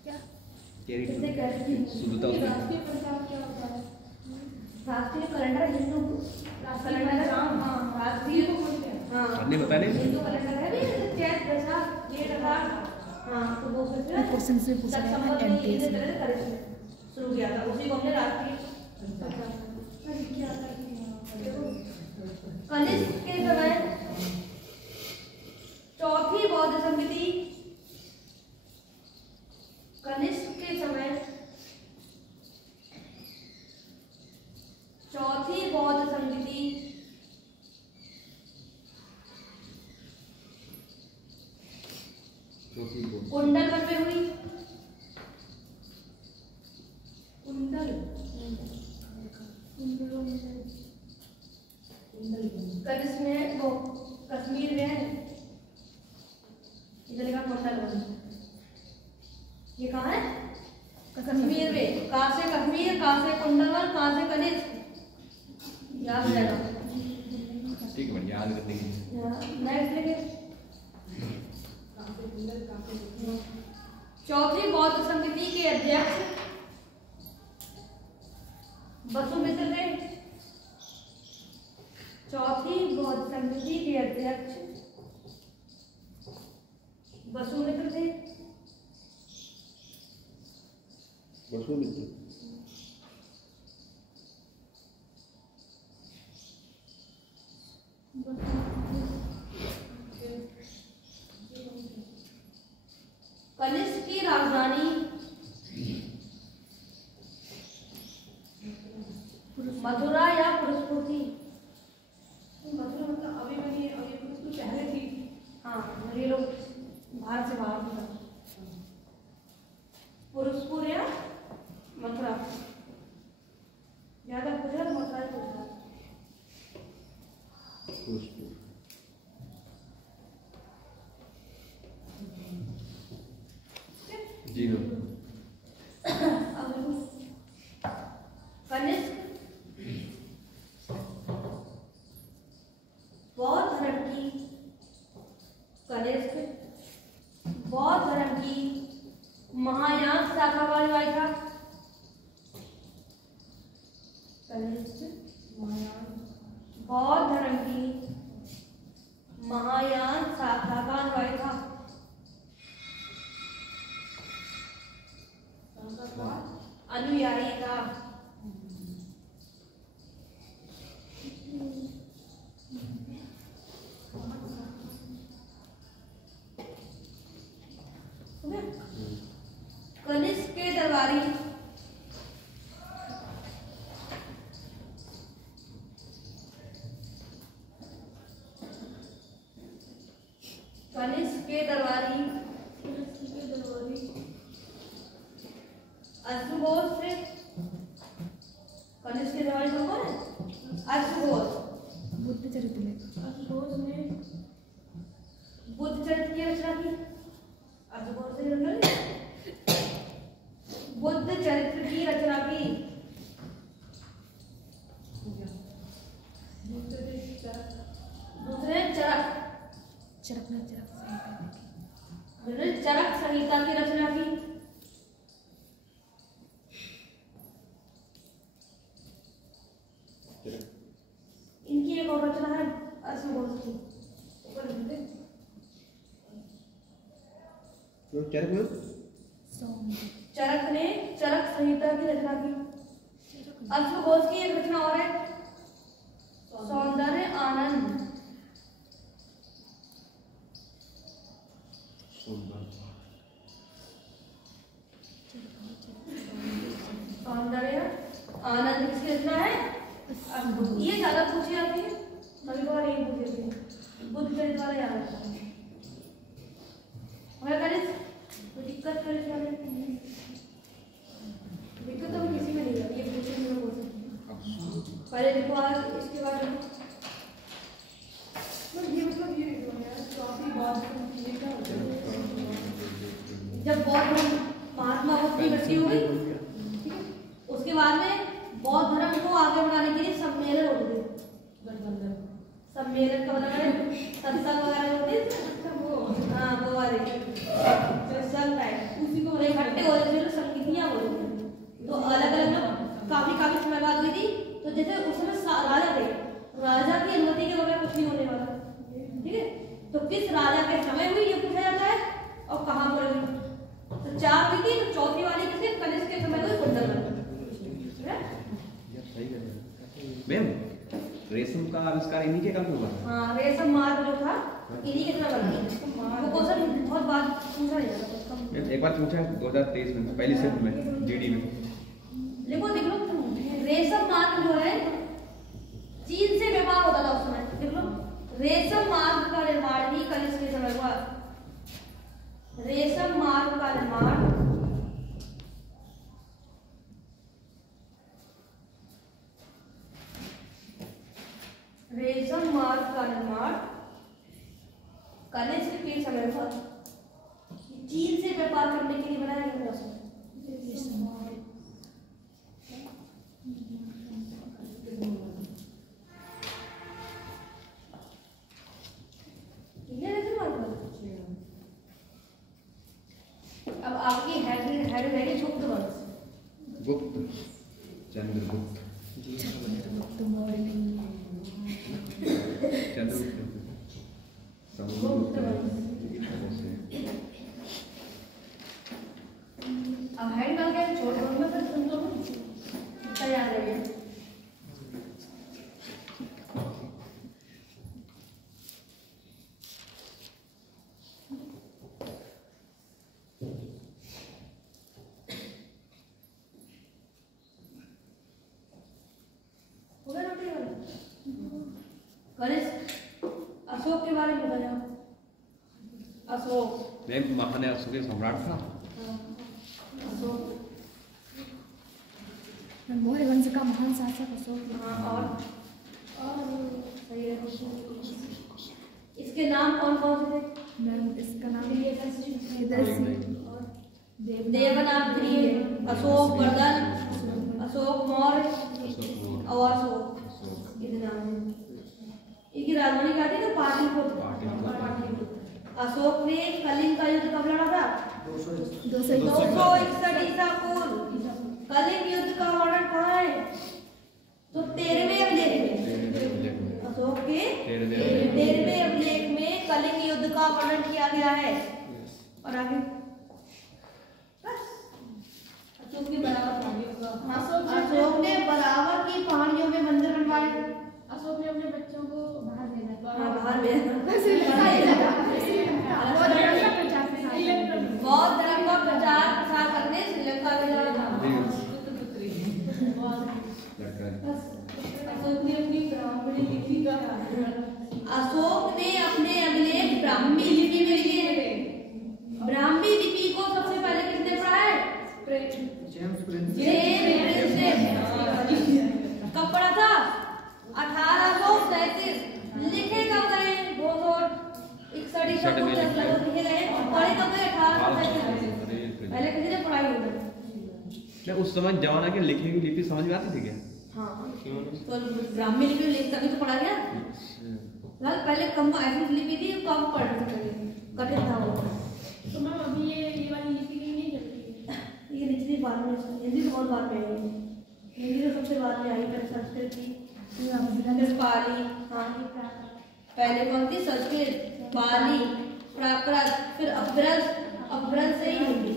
क्या कितने कैरेट की शुद्धता होती है। राष्ट्रीय पंचांग क्या होता है? राष्ट्रीय कैलेंडर हिंदू कैलेंडर। हाँ राष्ट्रीय हाँ आपने बताया नहीं? हिंदू कैलेंडर है भी, चैत बैसाख ये रहा। हाँ तो वो क्वेश्चन से पूछ रहे हैं एमटीएस में शुरू किया था, उसी को हमने राष्ट्रीय कनिष्क के समय चौथी बौद्ध समिति, कनिष्क के समय चौथी बौद्ध समिति कुंडल में हुई। कुंडल कनिष्क में वो कश्मीर में है, इधर का कुंडल। ये कहाँ है? कश्मीर में। कहाँ से कश्मीर, कहाँ से कुंडलवन, कहाँ से कनिष्क, याद हो जाएगा। ठीक है, बढ़िया याद करने की। नेक्स्ट देखिए, चौथी बौद्ध समिति के अध्यक्ष वसुमित्र थे। चौथी बौद्ध समिति के अध्यक्ष वसुमित्र थे। वसुमित्र कनिष्क की राजधानी मथुरा या पुरुषपुर थी। मथुरा मतलब अभी बनी है और ये कुछ पहले थी। हाँ ये लोग भारत से बाहर थे। पुरुषपुर या मथुरा, ज्यादा पूछा तो मथुरा ही पूछा। जी हाँ। कनिष्क बौद्ध धर्म की, कनिष्क बौद्ध धर्म की महायान शाखा का अनुयायी था। कनिष्क बौद्ध धर्म की महायान शाखा का अनुयायी था। अनुयायी था। कनिष्क के दरबारी अश्वघोष से, कनिष्क के दरबारी कौन है? अश्वघोष। बुद्ध चरित्र में अश्वघोष ने बुद्ध चरित्र की रचना की। अश्वघोष ने बुद्ध चरित्र की रचना की। दूसरे चरक चरक संहिता की रचना की। इनकी एक और रचना है अश्वघोष की। चरक ने चरक संहिता की रचना की। अश्वघोष की एक रचना और है सौंदर्य आनंद। सौंदर्य आनंद किसकी रचना है? ये ज्यादा पूछी जाती है, कभी कभार नहीं पूछी जाती है। बुद्ध चरित्र वाला याद रखना है। कोई दिक्कत दिक्कत तो किसी में नहीं है, ये पूछे नहीं हो सकती। पहले देखो आज इसके बाद ये मतलब ये काफी बात ये क्या होता है जब बौद्ध महात्मा बुद्ध की मृत्यु हुई, ठीक है, उसके बाद में बौद्ध धर्म को आगे बढ़ाने के लिए सम्मेलन होते थे। सम्मेलन का मतलब है सत्संग वगैरह होते थे। हाँ वो वाले सत्संग टाइप उसी को इकट्ठे हो रहे थे, संगीतियाँ हो रही थी। तो अलग अलग लोग काफी समय बाद हुई थी। तो जैसे उस समय राजा थे, राजा की अनुमति के बगैर कुछ नहीं होने वाला, ठीक है। तो किस राजा के समय हुई ये पूछा जाता है और कहाँ पर हुई। तो चार हुई थी, तो चौथी वाली किसके? कनिष्क के समय हुई कुंडल। मैम रेशम का आविष्कार इन्हीं के काल में हुआ? हाँ, रेशम मार्ग जो था इन्हीं के समय बना। वो क्वेश्चन बहुत बार पूछा जाता है। एक बार पूछा 2023 में पहली शिफ्ट में जीडी में। देखो देख लो, रेशम मार्ग जो है चीन से व्यापार होता था उस समय। देख लो, रेशम मार्ग का निर्माण ही कनिष्क के समय हुआ। रेशम मार्ग का निर्माण कनिष्क के समय हुआ। चीन से व्यापार करने के लिए बनाया गया था। अब आपकी हेड रहेगी गुप्त वंश। गुप्त, चंद्रगुप्त, गुप्त वंश। अब हेड डाल के छोटे वंश में फिर सुन लो, तैयार रहिए। अशोक के बारे में बताया। अशोक महान अशोक सम्राट था। अशोक मौर्य वंश का महान शासक अशोक। हाँ, और सही है। इसके नाम कौन कौन से थे? मैम इसका नाम देवनागरी, अशोक वर्धन, अशोक मौर्य और अशोक, ये नाम है। इनकी राजधानी क्या थी? तो पाटलिपुत्र। अशोक ने कलिंग का युद्ध कब लड़ा था? 261 ईसा पूर्व। कलिंग युद्ध का वर्णन कहाँ है? तो 13वें अभिलेख में, अशोक के 13वें अभिलेख में कलिंग युद्ध का वर्णन किया गया है। और आगे अशोक के बराबर पहाड़ियों का, अशोक ने बराबर की पहाड़ियों में मंदिर बनवाए। अशोक ने अपने बच्चों को बाहर भेजा, बाहर में बौद्ध धर्म का प्रचार प्रसार करने श्रीलंका भेजा था। अशोक ने अपनी ब्राह्मणी लिपि का, अशोक ने अपने अभिलेख ब्राह्मी लिपि में लिखे। ब्राह्मी लिपि को सबसे पहले किसने पढ़ा है? James Prince. कब पढ़ा था? 1837। लिखे कब गए? 261 ईसा पूर्व लिखे गए। पढ़े कब गए? 1837। पहले किसी ने पढ़ाई होगी। क्या उस समय जमाना के लिखी हुई लिपि समझ में आती थी क्या? हाँ, तो ब्राह्मी लिपि में लिख तभी तो पढ़ा गया। पहले कम ऐसी लिपि थी, कम पढ़ कठिन था वो। तो मैम अभी ये वाली लिपि नहीं चलती? ये निचली बाद में, हिंदी तो बहुत बाद में आई। हिंदी तो सबसे बाद में आई, फिर संस्कृत की, फिर पाली। हाँ, पहले कौन थी? संस्कृत, पाली, प्राकृत, फिर अभ्रंश से ही हिंदी।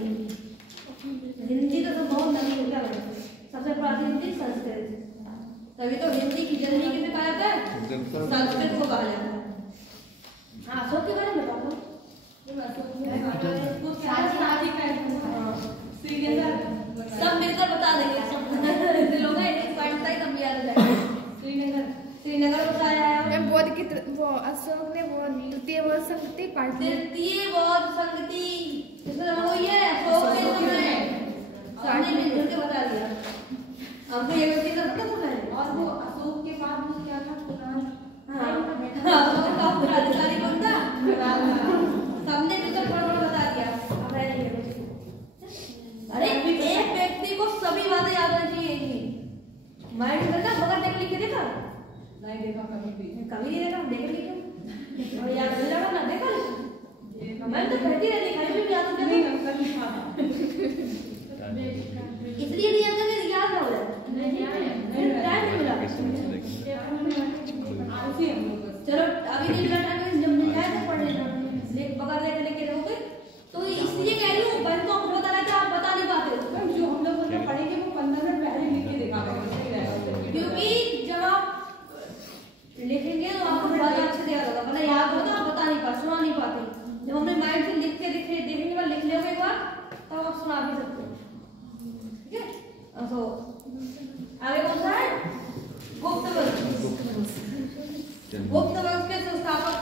हिंदी तो बहुत नई हो गया। सबसे प्राचीन थी संस्कृत, तभी तो हिंदी की जननी किसे कहा जाता है? संस्कृत को कहा जाता है। हाँ, अशोक के बारे में बताओ। सब मिलकर बता देंगे, सब लोग कम याद हो जाएगा। श्रीनगर बताया है। बौद्ध की वो अशोक ने वो तृतीय बौद्ध संगति तृतीय बौद्ध संगति इसका नाम वही है। अशोक के समय हमने मिलकर के बता दिया। आपको ये व्यक्ति का पता चला है? और वो अशोक के बाद वो क्या था? पुराण। हाँ, अशोक का उत्तराधिकारी कौन था? सबने मिलकर बड़ा बता दिया। अरे एक व्यक्ति को सभी बातें याद होनी चाहिए। माइंड करना मगर देख लिख के देखा? नहीं देखा कभी भी। कभी नहीं देखा, देख लिखो और याद हो जाएगा ना। देखा मैं तो कहती रहती, खाली भी याद हो जाएगा। नहीं अंकल लिखा था। इसलिए नहीं आता कि याद ना हो जाए। टाइम नहीं मिला। चलो अभी नहीं मिला टाइम, जब मिल जाए तो पढ़ लेना। बगैर लेके रहोगे तो इसलिए कह रही हूँ। बहन तो आपको बता रहा है कि आप बता नहीं पाते। जो हम लोग पढ़ेंगे वो 15 मिनट पहले लिख के देखा, क्योंकि जब आप लिखेंगे तो आपको बात अच्छे से याद होगा, वरना याद होगा आप बता नहीं पाते, सुना नहीं पाते। जब अपने माइंड से लिख के देखने के बाद लिख लोगे एक बार, तब आप सुना भी सकते हो। ठीक है? तो आगे कौन सा है? गुप्त वंश। गुप्त वंश के संस्थापक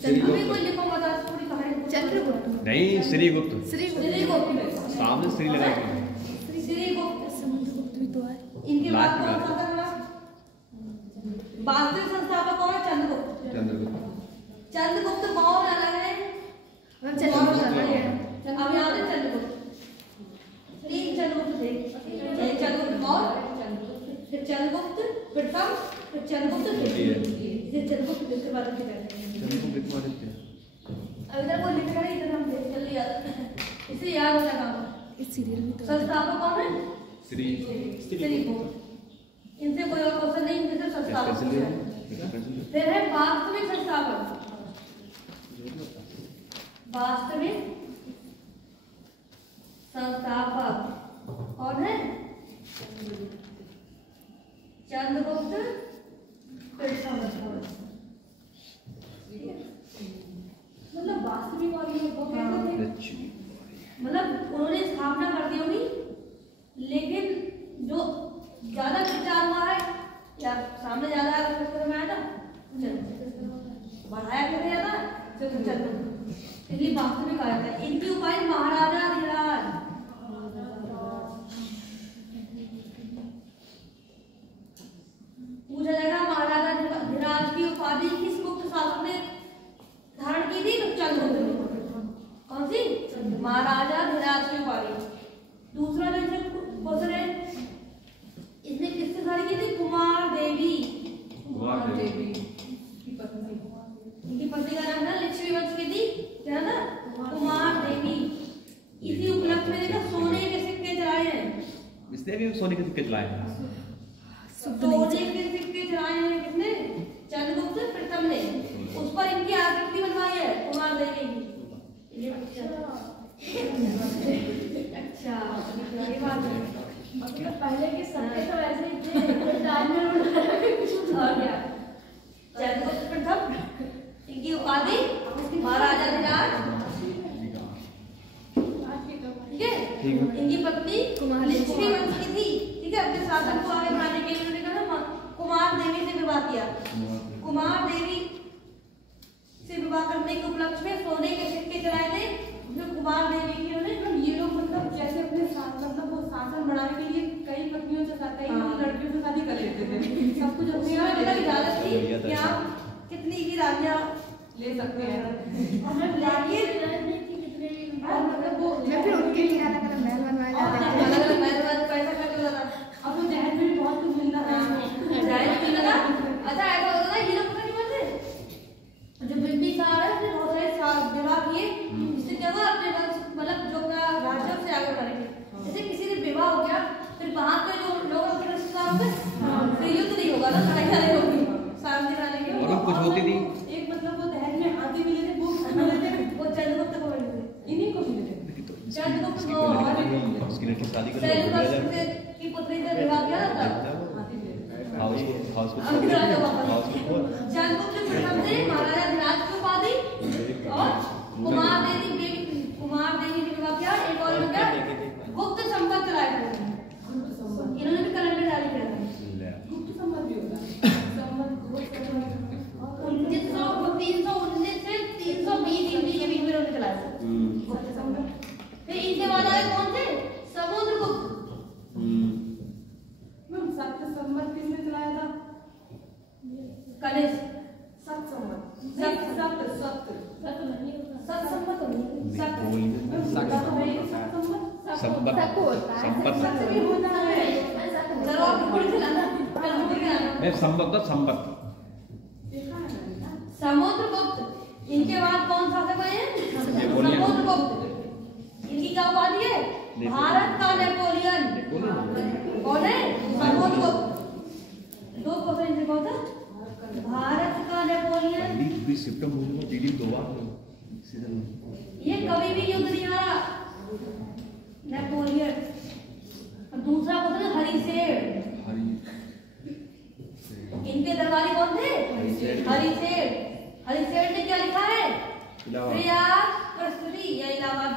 अभी कोई लिखो बता थोड़ी कहानी। चंद्रगुप्त नहीं, श्रीगुप्त। श्रीगुप्त सामने श्री लगा के। श्रीगुप्त समुद्रगुप्त भी तो है। इनके बाद कौन सा था? वास्तविक संस्थापक कौन है? चंद्रगुप्त। चंद्रगुप्त मौर्य अलग है। अब यहाँ पे चंद्रगुप्त, 3 चंद्रगुप्त थे। एक चंद्रगुप्त मौर्य, फिर चंद्रगुप्त प्रथम, फिर चंद्रगुप्त द्वितीय। इसे चंद्रगुप्त उसके बाद लिखे जाते हैं। अब इधर कोई लिख रहा है, इधर हम जल्दी याद, इसे याद हो जाएगा। इस सीरियल में तो संस्थापक कौन है? श्रीगुप्त। इनसे कोई और क्वेश्चन नहीं, इनसे सिर्फ संस्थापक है। फिर है वास्तविक संस्थापक। वास्तविक संस्थापक कौन है? चंद्रगुप्त प्रथम। मतलब वास्तविक और ये वो कहते थे, मतलब उन्होंने स्थापना कर दी होगी, लेकिन जो ज्यादा विचार हुआ है या सामने ज्यादा आया था, बढ़ाया क्यों नहीं जाता? इसलिए वास्तविक आया था। इनकी उपाधि महाराजा धीराज। महाराजा धीराज की उपाधि। दूसरा जो क्वेश्चन है, इसने किससे शादी की थी? कुमार देवी। कुमार देवी की पत्नी। इनकी पत्नी का नाम था लक्ष्मी वंश की थी, क्या था? कुमार देवी। इसी उपलक्ष्य में देखा सोने के सिक्के चलाए हैं। इसने भी सोने के सिक्के चलाए हैं। सोने के सिक्के चलाए हैं किसने? चंद्रगुप्त प्रथम ने। उस पर इनकी आकृति बनवाई है कुमार देवी की। ये अच्छा ये बात है। मतलब पहले के सबके तो ऐसे ही थे, डायमंड और क्या। चंद्रगुप्त प्रथम, इनकी उपाधि महाराजा धीराज, ठीक है। इनकी पत्नी लक्ष्मी वंश की थी, ठीक है। अपने शासन को आगे बढ़ाने के लिए उन्होंने कहा कुमार देवी से विवाह किया। कुमार देवी से विवाह करने के उपलक्ष्य में सोने के सिक्के चलाए थे जो कुमार देवी की उन्होंने। ये लोग मतलब जैसे अपने मतलब वो शासन बढ़ाने के लिए कई पत्नियों से कई लड़कियों से शादी कर लेते थे। सब कुछ अपनी मतलब इजाजत थी कि आप कितनी की राज्य ले सकते हैं। मतलब वो मैं फिर उनके लिए अलग अलग महल बनवाए जाते थे। पैसा खर्च होता था। अब वो दहेज में भी बहुत कुछ मिलता है। दहेज मिलता था। अच्छा ऐसा होता था, ये लोग पता नहीं बनते जो बिंबिसार है, उसने बहुत सारे विवाह किए। इससे क्या हुआ, अपने वंश मतलब जो अपना राज्य से आगे बढ़ेंगे। जैसे किसी ने विवाह हो गया, फिर वहाँ के जो लोग अपने रिश्तेदारों में फिर युद्ध नहीं होगा ना, लड़ाई नहीं होगी, शांति बनाने के। और कुछ होती थी। एक मतलब वो दहेज में हाथी मिले थे, वो मिले थे, वो चंद्रगुप्त को मिले थे। इन्हीं को मिले थे। चंद्रगुप्त को उसकी लड़की शादी कर सेल्यूकस की पुत्री से विवाह किया था। हाउस चंद्रगुप्त प्रथम से महाराजा धीराज की उपाधि और कुमार देवी से विवाह किया। एक और क्या, गुप्त संपत चलाए थे इन्होंने भी कैलेंडर जारी किया था। गुप्त संबंध भी होता है। संबंध 319 से 320 ईस्वी के बीच में उन्होंने चलाया था। फिर इनके बाद आए कौन थे? समुद्रगुप्त। सत्य संबंध किसने चलाया था? कनिष्क। सत्य संबंध। समुद्रगुप्त। इनके बाद कौन सा शासक बने? समुद्रगुप्त। इनकी क्या उपाधि है? भारत का नेपोलियन। कौन है? समुद्रगुप्त। दो क्वेश्चन इनसे कौन था? भारत का नेपोलियन। ये कभी भी युद्ध नहीं हारा, नेपोलियन। और दूसरा क्वेश्चन हरिसेठ। इनके दरबारी कौन थे? हरिसेठ। हरिसेठ ने क्या लिखा है? प्रयाग प्रस्तुति या इलाहाबाद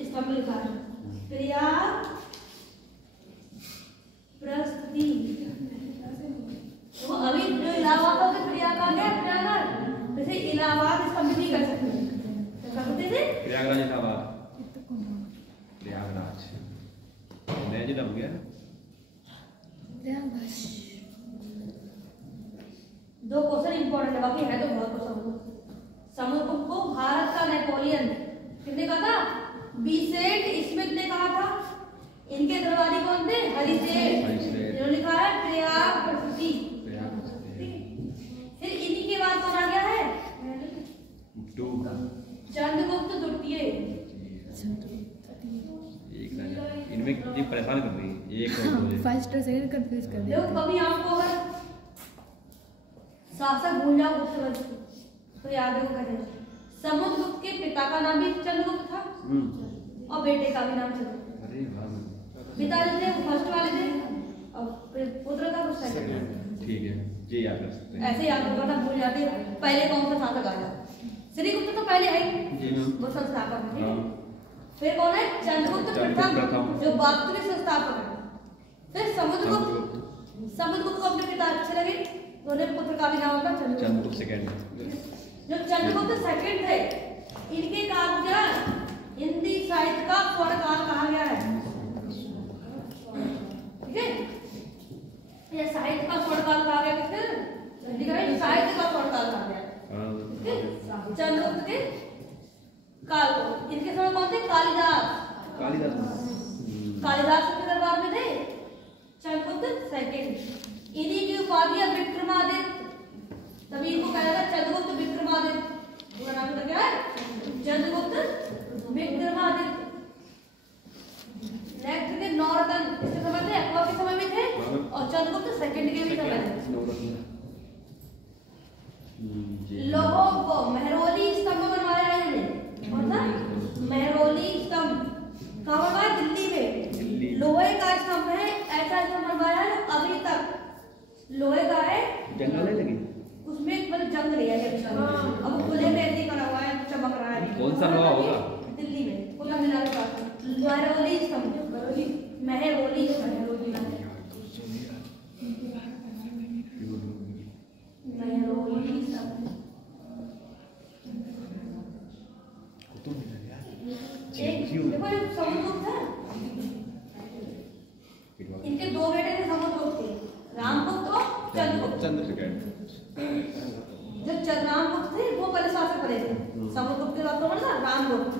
इस पर लिखा है। प्रयाग प्रस्तुति। तो अभी जो इलाहाबाद का प्रयाग आ गया, प्रयागराज, जैसे इलाहाबाद इसका भी कर सकते हैं। प्रयागराज इलाहाबाद, प्रयागराज मैं जी दब गया। दो क्वेश्चन इंपॉर्टेंट है, बाकी है तो बहुत क्वेश्चन। समुद्रगुप्त को भारत का नेपोलियन किसने कहा था? बीसेंट स्मिथ ने कहा था। इनके दरबारी कौन थे? हरिसेठ। इन्होंने लिखा है प्रयाग प्रस्तुति। फिर इन्हीं के बाद कौन आ गया है? चंद्रगुप्त द्वितीय। इनमें ये परेशान कर रही है। एक फर्स्ट और सेकंड कंफ्यूज कर दिया। देखो कभी आपको अगर शासक भूल जाओ गुप्त वंश तो याद रखो कैसे। समुद्रगुप्त के पिता का नाम भी चंद्रगुप्त था और बेटे का भी नाम चंद्रगुप्त। अरे वाह। पिता जो थे वो फर्स्ट वाले थे और पुत्र का वो सेकंड। ठीक है, ये याद रख सकते हैं। ऐसे याद होगा ना, भूल जाते पहले कौन सा शासक आया। श्रीगुप्त तो पहले है वो संस्थापक है। फिर कौन है? चंद्रगुप्त प्रथम जो वास्तविक संस्थापक है। फिर समुद्रगुप्त को अपने पिता अच्छे लगे, उन्होंने पुत्र का भी नाम होगा चंद्रगुप्त सेकंड। जो चंद्रगुप्त सेकंड थे, इनके काव्य हिंदी साहित्य का स्वर्णकाल कहा गया है। ठीक है, ये साहित्य का स्वर्णकाल कहा गया। किसने? साहित्य का स्वर्णकाल कहा गया। चंद्रगुप्त के काल को इनके समय कौन थे? कालिदास। कालिदास के दरबार में थे चंद्रगुप्त सेकंड। इन्हीं की उपाधियां विक्रमादित्य, तभी इनको कहा जाता है चंद्रगुप्त विक्रमादित्य। पूरा नाम क्या है? चंद्रगुप्त विक्रमादित्य। नेक्स्ट थे नौरत्न, इसके समय थे, अकबर के समय में थे और चंद्रगुप्त सेकंड के भी समय थे। लोगों को मेहरौली स्तंभ बनवाया है इन्होंने। कौन सा? मेहरौली स्तंभ। कहाँ बनवाया? दिल्ली में। लोहे का स्तंभ है, ऐसा स्तंभ बनवाया है अभी तक। लोहे का है, जंगल है लगी उसमें मतलब जंग नहीं है। अब खुले में ऐसे करा हुआ है, चमक रहा है। कौन सा लोहा होगा? दिल्ली में कुल्ला मीनार के पास मेहरौली स्तंभ। मेहरौली मेहरौली स्तंभ। एक देखो ये समुद्रगुप्त है, इनके दो बेटे थे समुद्रगुप्त के, रामगुप्त और चंद्रगुप्त। जब रामगुप्त थे वो पहले शासक बने थे, समुद्रगुप्त के बाद तो ना रामगुप्त।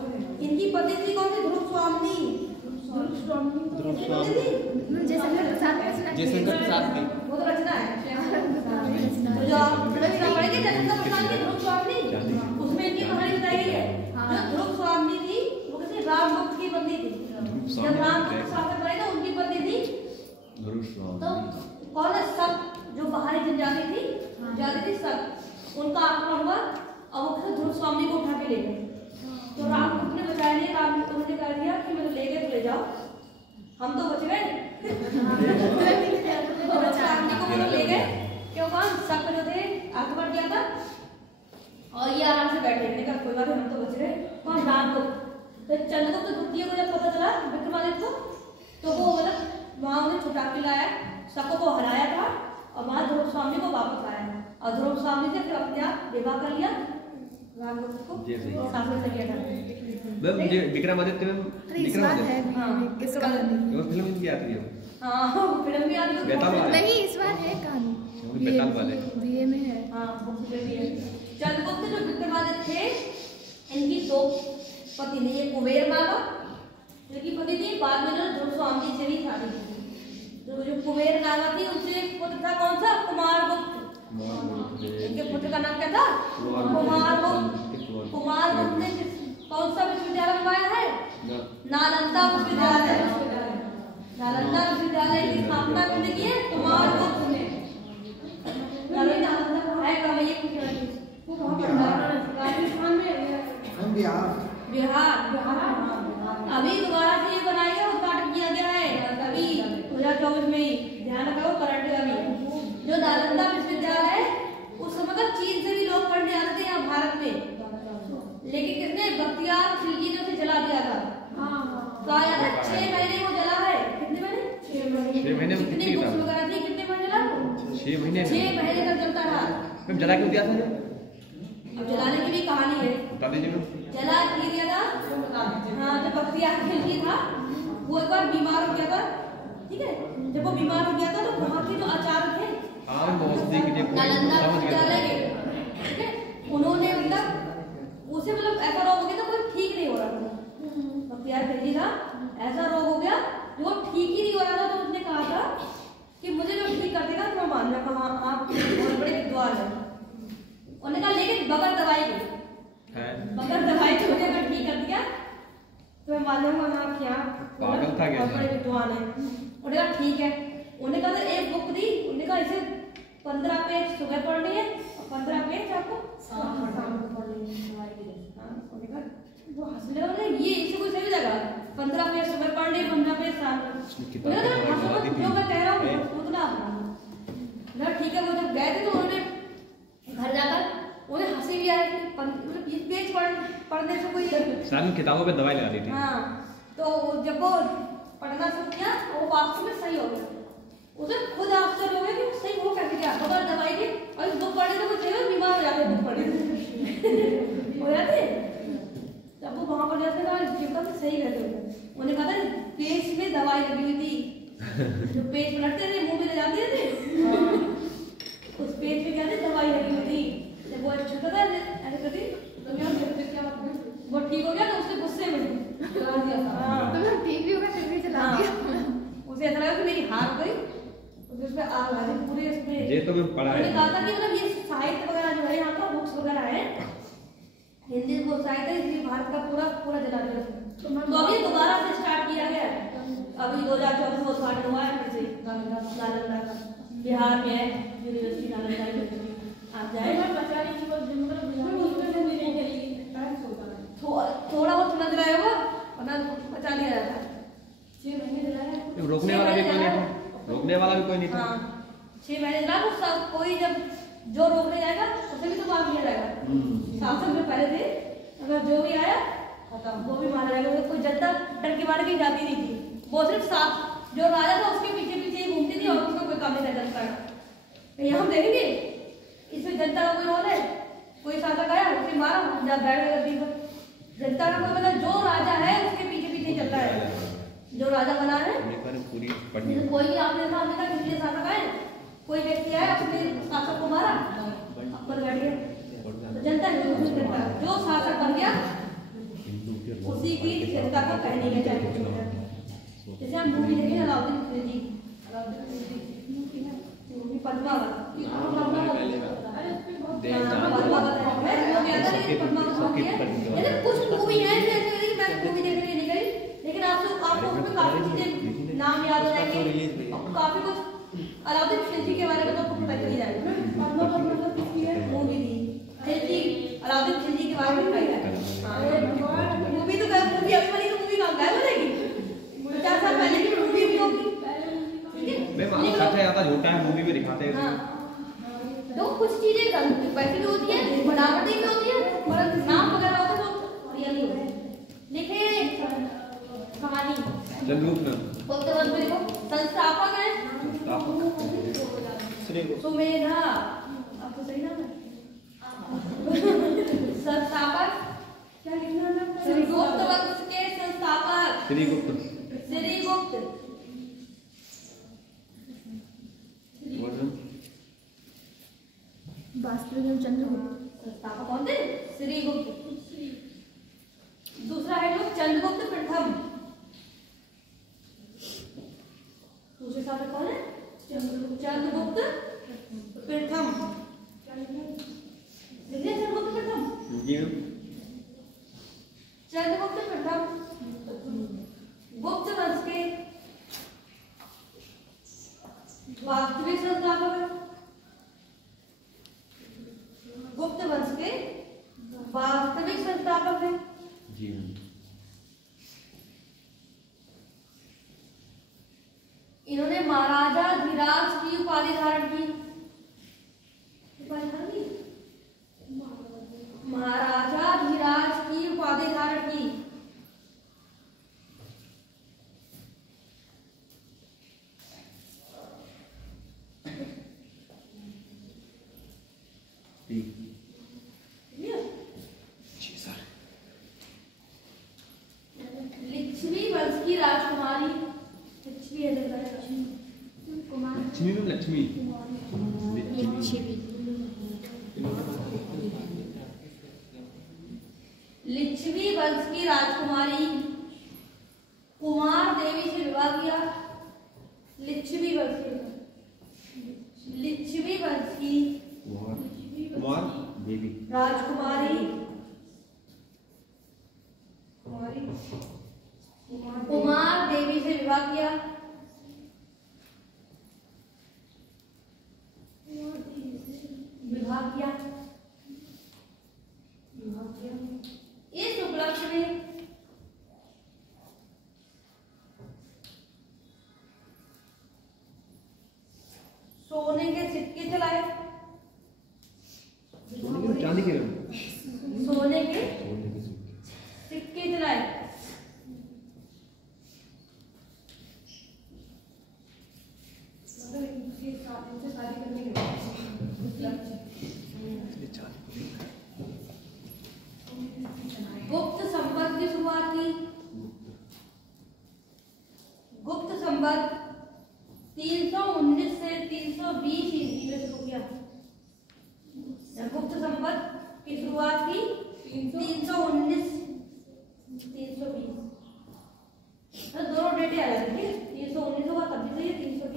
इनकी पत्नी थी कौन सी? ध्रुव स्वामिनी। जयशंकर प्रसाद की वो तो रचना है। तो जो आप रचना पढ़ेंगे जयशंकर प्रसाद की ध्रुव स्वामिनी, उसमें इनकी कहानी बताई गई है। जो ध्रुव स्वामिनी थी वो किसी रामगुप्त की पत्नी थी। जब रामगुप्त शासक बने तो उनकी पत्नी थी तो कौन है? सब जो बाहरी जनजाति थी सब, उनका आक्रमण हुआ और वो ध्रुव स्वामिनी को उठा के ले गए। तो रामगुप्त ने बचाया नहीं, रामगुप्त ने कह दिया कि मुझे ले गए तो ले जाओ, हम तो बच गए। स्वामिनी को ले गए क्यों? कौन? सब जो थे आक्रमण किया था और ये आराम से बैठे रहने का, कोई बात नहीं, हम तो बच गए। कौन? रामगुप्त। तो चंद्रगुप्त द्वितीय को जब पता चला विक्रमादित्य को, तो वो मतलब वहां उन्हें छुटा के लाया, सबको को हराया था और वहां ध्रुव स्वामी को वापस आया और ध्रुव स्वामी से फिर अपने आप विवाह कर लिया रामगुप्त को शासन से किया था। मैम ये विक्रमादित्य में विक्रमादित्य किसका वो फिल्म भी आती है। हां फिल्म भी आती है। नहीं इस बार है कहानी बेताल वाले बीए में है। हां बुक में भी है। चंद्रगुप्त जो विक्रमादित्य थे इनकी दो पति ने, ये कुबेर नागा जिनकी पति थी, बाद में जो ध्रुव स्वामी से भी शादी की। तो जो कुबेर नागा थी उनसे एक पुत्र था कौन सा? कुमारगुप्त। इनके पुत्र का नाम क्या था? कुमारगुप्त। कुमारगुप्त ने कौन सा विश्वविद्यालय बनवाया है? नालंदा विश्वविद्यालय। नालंदा विश्वविद्यालय की स्थापना किसने की है? कुमारगुप्त ने। नालंदा है कहाँ? ये राजस्थान में, बिहार। अभी दोबारा से ये बनाया गया, उद्घाटन किया गया है अभी 2024 में ही। ध्यान रखो करंट अभी जो नालंदा विश्वविद्यालय है उस समय तक चीन से भी लोग पढ़ने आते थे यहाँ भारत में, लेकिन किसने? बख्तियार खिलजी ने उसे जला दिया था। कहा जाता है 6 महीने वो जला है। कितने महीने? 6 महीने। कितनी बुक्स वगैरह थी, कितने महीने जला? 6 महीने तक जलता रहा। जला क्यों दिया था? अब जलाने की भी कहानी है, बता दीजिए। जला क्यों दिया था? हाँ, जब बख्तियार खिलजी था वो एक बार बीमार हो गया था, ठीक है? जब वो बीमार हो गया था तो वहाँ के जो आचार्य थे नालंदा विश्वविद्यालय के, ठीक है, उन्होंने मतलब उसे मतलब ऐसा रोग हो गया था कोई ठीक नहीं हो रहा था। बख्तियार खिलजी था, ऐसा रोग हो गया जो ठीक ही नहीं हो रहा था। तो उसने कहा था कि मुझे जो ठीक कर देगा तो मान। मैं कहा आप बहुत बड़े विद्वान हैं। उन्होंने कहा लेकिन बगैर दवाई के, बगैर दवाई के मुझे अगर ठीक कर दिया तो मैं मान लूंगा आप क्या पागल था क्या? बड़े विद्वान है। उन्होंने कहा ठीक है। उन्होंने कहा एक बुक दी, उन्होंने कहा इसे 15 पेज सुबह पढ़नी है और 15 पेज आपको शाम को पढ़नी है। उन्होंने कहा वो हंसने लगा, ये इसे कोई सही लगा 15 पेज सुबह पढ़ने 15 पेज शाम को। जो मैं कह रहा हूँ उतना ठीक है। वो जब गए थे तो उन्होंने घर जाकर उन्हें हंसी भी आई, मतलब 20 पेज पढ़ने से कोई सारी किताबों पे दवाई लगा दी थी। हाँ, तो जब वो पढ़ना शुरू किया वो वापस में सही हो गया। उसे खुद आश्चर्य हो गया कि सही हो कैसे गया बगैर दवाई के। और इस बुक पढ़ने से कुछ बीमार हो जाते बुक पढ़ने हो जाते। जब वो वहां पर जाते ना जीवन से सही रहते होते। उन्हें कहा था पेज में दवाई लगी हुई थी, जो पेज पलटते थे मुंह में ले जाते थे उस पेज पे क्या थी? दवाई लगी हुई थी। जब वो अच्छा था ऐसे करती तो क्या वो ठीक हो गया तो उससे गुस्से हार गई तो उसमें आग आ गई पूरे इसमें। ये तो मैं पढ़ा है। उन्होंने कहा था कि मतलब ये साहित्य वगैरह जो है यहाँ का बुक्स वगैरह है हिंदी को साहित्य इसलिए भारत का पूरा जला दिया। तो अभी दोबारा से स्टार्ट किया गया है। अभी 2024 में उद्घाटन हुआ है फिर से नालंदा का बिहार में है यूनिवर्सिटी नालंदा यूनिवर्सिटी। आप जाए थोड़ा बहुत समझ रहा होगा वरना बचा लिया जाता है। 6 महीने दिलाया रोकने वाला भी कोई नहीं था, रोकने वाला भी कोई नहीं था। 6 महीने दिला तो सब कोई जब जो रोकने जाएगा उसे भी तो मार दिया जाएगा। शासन में पहले थे अगर जो भी आया खत्म वो भी मारा जाएगा। कोई जनता डर के मारे कहीं जाती नहीं थी। वो सिर्फ साफ जो राजा था उसके पीछे पीछे ही घूमती थी और उसका कोई काम नहीं था जनता का। ये हम देखेंगे इसमें जनता का कोई रोल है। कोई शासक आया उसे मारा या बैठ गया गद्दी पर। जनता का कोई मतलब जो राजा है उसके पीछे पीछे चलता है जो राजा बना है। पूरी कोई भी आपने देखा हमने कहा किसी शासक आए कोई व्यक्ति आया अपने शासक को मारा ऊपर बैठ गया तो जनता जो शासक बन गया उसी की जनता को कहने के चाहिए। जैसे हम मूवी देखें अलाउद्दीन खिलजी मूवी पद्मावत कुछ मूवी है मैं मूवी देखने नहीं गई लेकिन आपको उसमें काफी चीजें नाम याद हो जाएंगे काफी कुछ अलाउद्दीन खिलजी के बारे में तो आपको पता चल जाएगा। मूवी थी खिलजी अलाउद्दीन खिलजी के बारे में मूवी तो मूवी अभी वाली तो मूवी कहाँ गायब हो जाएगी 50 साल पहले की मूवी भी होगी। सच है आता झूठा है मूवी में दिखाते हैं। तो कुछ चीजें वैसी भी होती है बनावटी भी होती है और नाम वगैरह होता है वो रियल ही होता है। देखिए कहानी संस्थापक है सुमेधा आपको सही नाम है संस्थापक क्या लिखना है गुप्त वंश के संस्थापक श्रीगुप्त वास्तविक चंद्रगुप्त संस्थापक कौन थे श्रीगुप्त। दूसरा है लोग चंद्रगुप्त प्रथम। दूसरे शासक कौन है चंद्रगुप्त प्रथम। चंद्रगुप्त प्रथम चंद्रगुप्त प्रथम गुप्त वंश के वास्तविक संस्थापक है। गुप्त वंश के वास्तविक संस्थापक है। इन्होंने महाराजा धीराज की उपाधि धारण की। महाराजा धीराज की उपाधि धारण की। लिच्छवी वंश की राजकुमारी लिच्छवी है लक्ष्मी लिच्छवी वंश की राजकुमारी कुमार देवी से विवाह किया। लिच्छवी वंश की कुमार देवी राजकुमारी कुमार देवी से विवाह किया। इस उपलक्ष्य में सोने के सिक्के चलाए। चांदी के सोने के सिक्के चलाए। गुप्त संवत की शुरुआत की। गुप्त संवत 319 से 320 ईस्वी में शुरू किया। गुप्त संवत की शुरुआत की 319 320 दोनों डेटे आ जाते हैं। 319 होगा तब भी सही है 320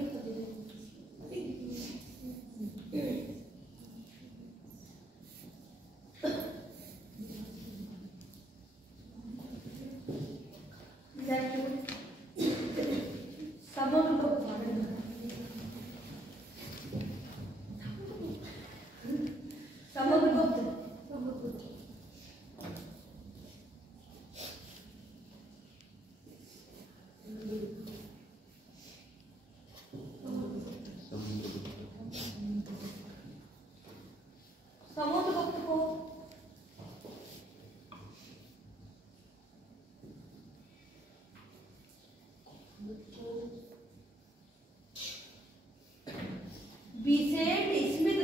विसेंट स्मिथ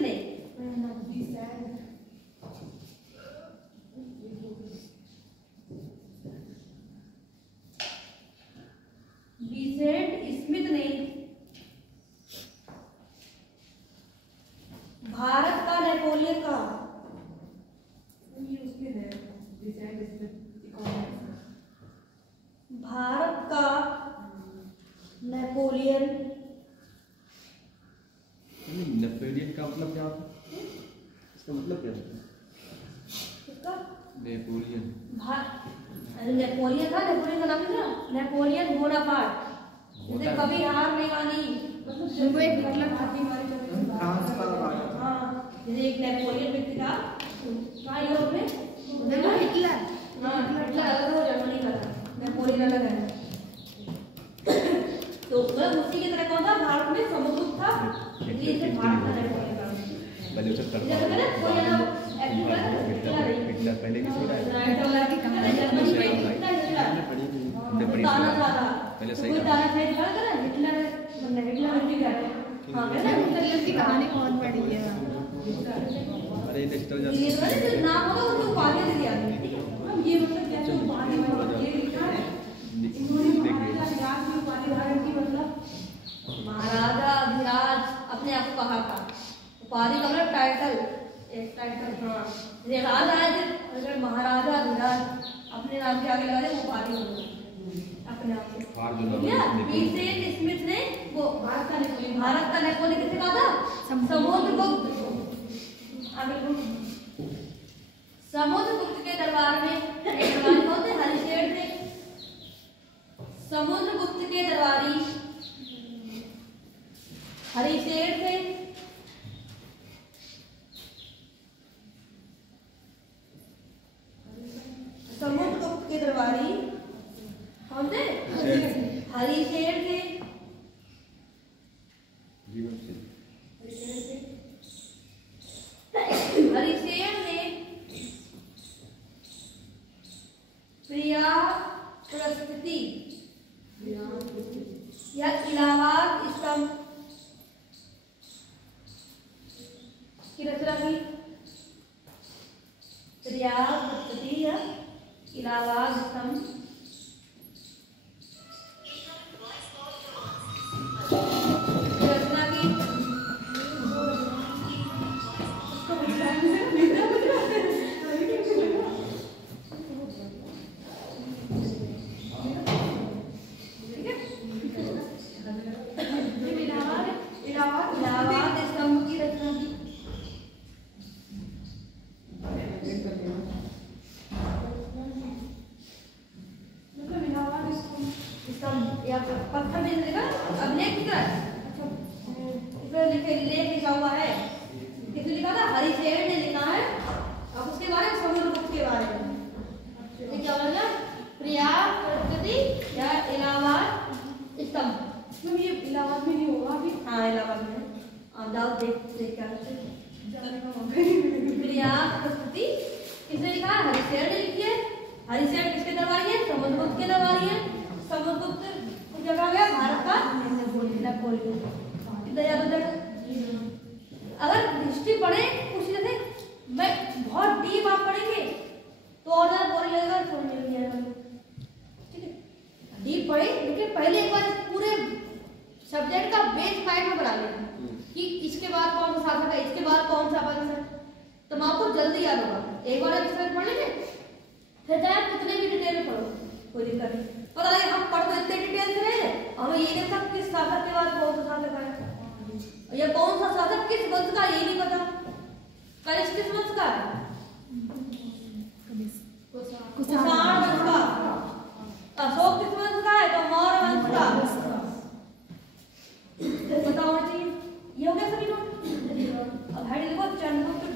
ने भारत का नेपोलियन कहा? भारत का नेपोलियन नेपोलियन का मतलब क्या होता है? इसका मतलब क्या होता है? इसका नेपोलियन नेपोलियन का नाम है ना, नेपोलियन बोनापार्ट। जैसे कभी हार नहीं मानी, वो एक मतलब फ्रांस का हाँ, जैसे एक नेपोलियन व्यक्ति था कहाँ यूरोप में, हिटलर हाँ हिटलर अलग है, वो जर्मनी का था, नेपोलियन अलग है। तो मतलब उसी की तरह कौन था, भारत में समुद्रगुप्त था, इसलिए इसे भारत का नेपोलियन कहा। पहले उसे जब मैंने कोई ना हिटलर पहले किसी का पहले सही था। हिटलर की कहानी बहुत बड़ी है। अरे नेक्स्ट हो ये तो है जो नाम होगा उसको उपाधि दे दिया गया, ठीक है। हम ये मतलब क्या जो उपाधि ये लिखा है इन्होंने महाराजा अधिराज की उपाधि धारण की, मतलब महाराजा अधिराज अपने आप को कहा था, उपाधि का मतलब टाइटल, एक टाइटल। हाँ ये राज आए थे, अगर महाराजा अधिराज अपने नाम के आगे लगा दे वो उपाधि हो गई अपने आप को। विसेंट स्मिथ ने वो भारत का नेपोलियन किसे कहा था? समुद्रगुप्त। समुद्रगुप्त के दरबार में दरबारी कौन थे? हरिशेर थे। समुद्रगुप्त के दरबारी हरिशेर थे। समुद्रगुप्त के दरबारी कौन थे? हरिशेर थे। हरिशेर ने प्रयागप्रस्थिति या इलाहाबाद स्तंभ की रचना की। प्रयागप्रस्थिति या इलाहाबाद स्तंभ रचना की। इलाहाबाद स्तंभ की रचना की। मतलब इलाहाबाद स्तंभ या पत्थर में लिखा अभिलेख लिखा है, इसमें लिखे लेख लिखा हुआ है, किसने लिखा था? हरिशेर ने लिखा है। अब उसके बारे में समुद्रगुप्त के बारे में ये क्या बोला? प्रयागप्रस्थिति या इलाहाबाद स्तंभ। मतलब ये इलाहाबाद में नहीं होगा अभी, हाँ इलाहाबाद में आप जाओ देख क्या जाने का मौका ही नहीं मिलेगा। प्रयागप्रस्थिति किसने लिखा है? हरिशेर ने लिखी है। हरिशेर किसके दरबारी है? समुद्रगुप्त के दरबारी है। समुद्रगुप्त को क्या कहा गया? भारत का नेपोलियन। कितना याद हो जाएगा? अगर हिस्ट्री पढ़े उसी जैसे मैं बहुत डीप आप पढ़ेंगे तो और ज्यादा बोरिंग लगेगा, समझ में नहीं आएगा, ठीक है। डीप पढ़े लेकिन पहले एक बार पूरे सब्जेक्ट का बेस माइंड में बना लेना कि इसके बाद कौन सा शासक है, इसके बाद कौन सा शासक है, तो आपको जल्दी याद होगा। एक बार आप इसमें पढ़ लेंगे फिर चाहे आप कितने भी डिटेल में पढ़ो कोई दिक्कत नहीं। पता लगे हम पढ़ तो इतने डिटेल से रहे हमें ये नहीं पता किस शासक के बाद कौन सा शासक आया, या कौन सा शासक किस वंश का ये नहीं पता। कनिष्क किस वंश का है? कुषाण वंश का। अशोक किस वंश का है? तो मौर्य वंश का। पता होना चाहिए। ये हो गया सभी लोग। अब हेड लिखो चंद्रगुप्त।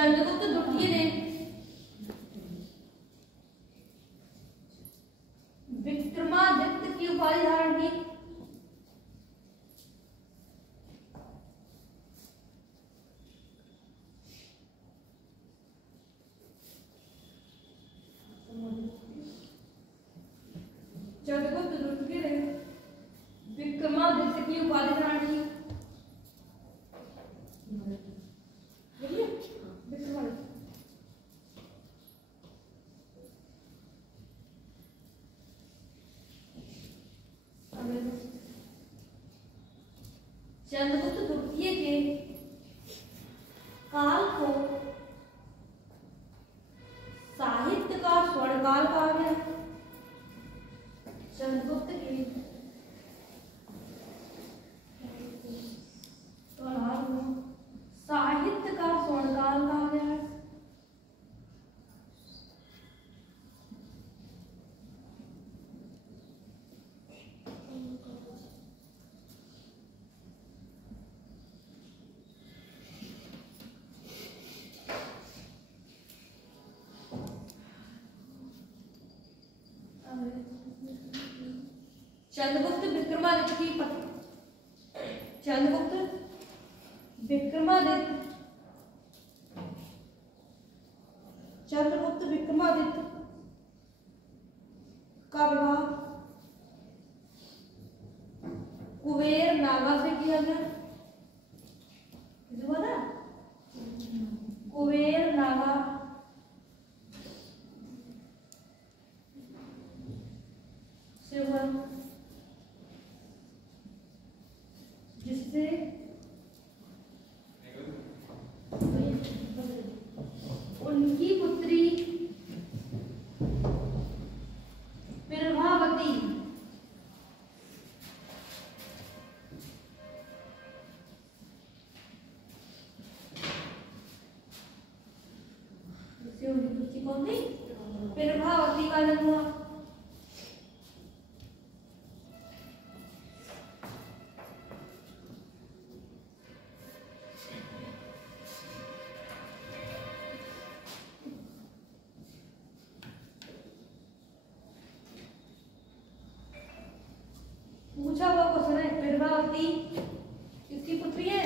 चंद्रगुप्त द्वितीय ने विक्रमादित्य की उपाधि धारण की। चंद्रगुप्त द्वितीय ने विक्रमादित्य की उपाधि धारण की। चंद्रगुप्त द्वितीय के काल को साहित्य का स्वर्णकाल कहा गया। चंद्रगुप्त के काल को साहित्य का स्वर्णकाल कहा गया है। चंद्रगुप्त विक्रमादित्य की चंद्रगुप्त विक्रमादित्य का विवाह कुबेर नागा से किया गया। कुबेर नागा से हुआ, जिससे उनकी पुत्री प्रभावती कौन थी? प्रभावती का जन्म हुआ। पूछा हुआ क्वेश्चन है, प्रभावती किसकी पुत्री है?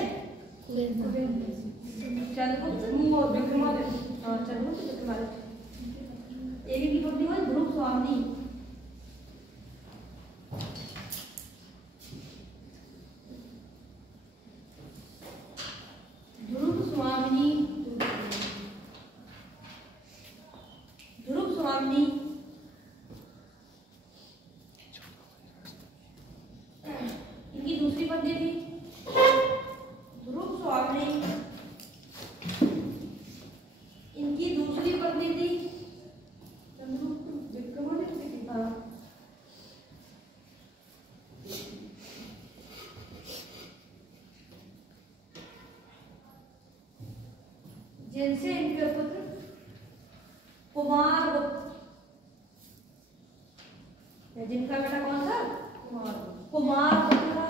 चंद्रगुप्त विक्रमादित्य। चंद्रगुप्त विक्रमादित्य। एक की पुत्री हुई ध्रुव स्वामी। ध्रुव स्वामी इनकी दूसरी पत्नी थी ध्रुव स्वामी। इनकी दूसरी पत्नी थी चंद्रगुप्त विक्रमादित्य की। जिनसे इनके पुत्र कुमारगुप्त, जिनका बेटा कौन था? कुमारगुप्त था।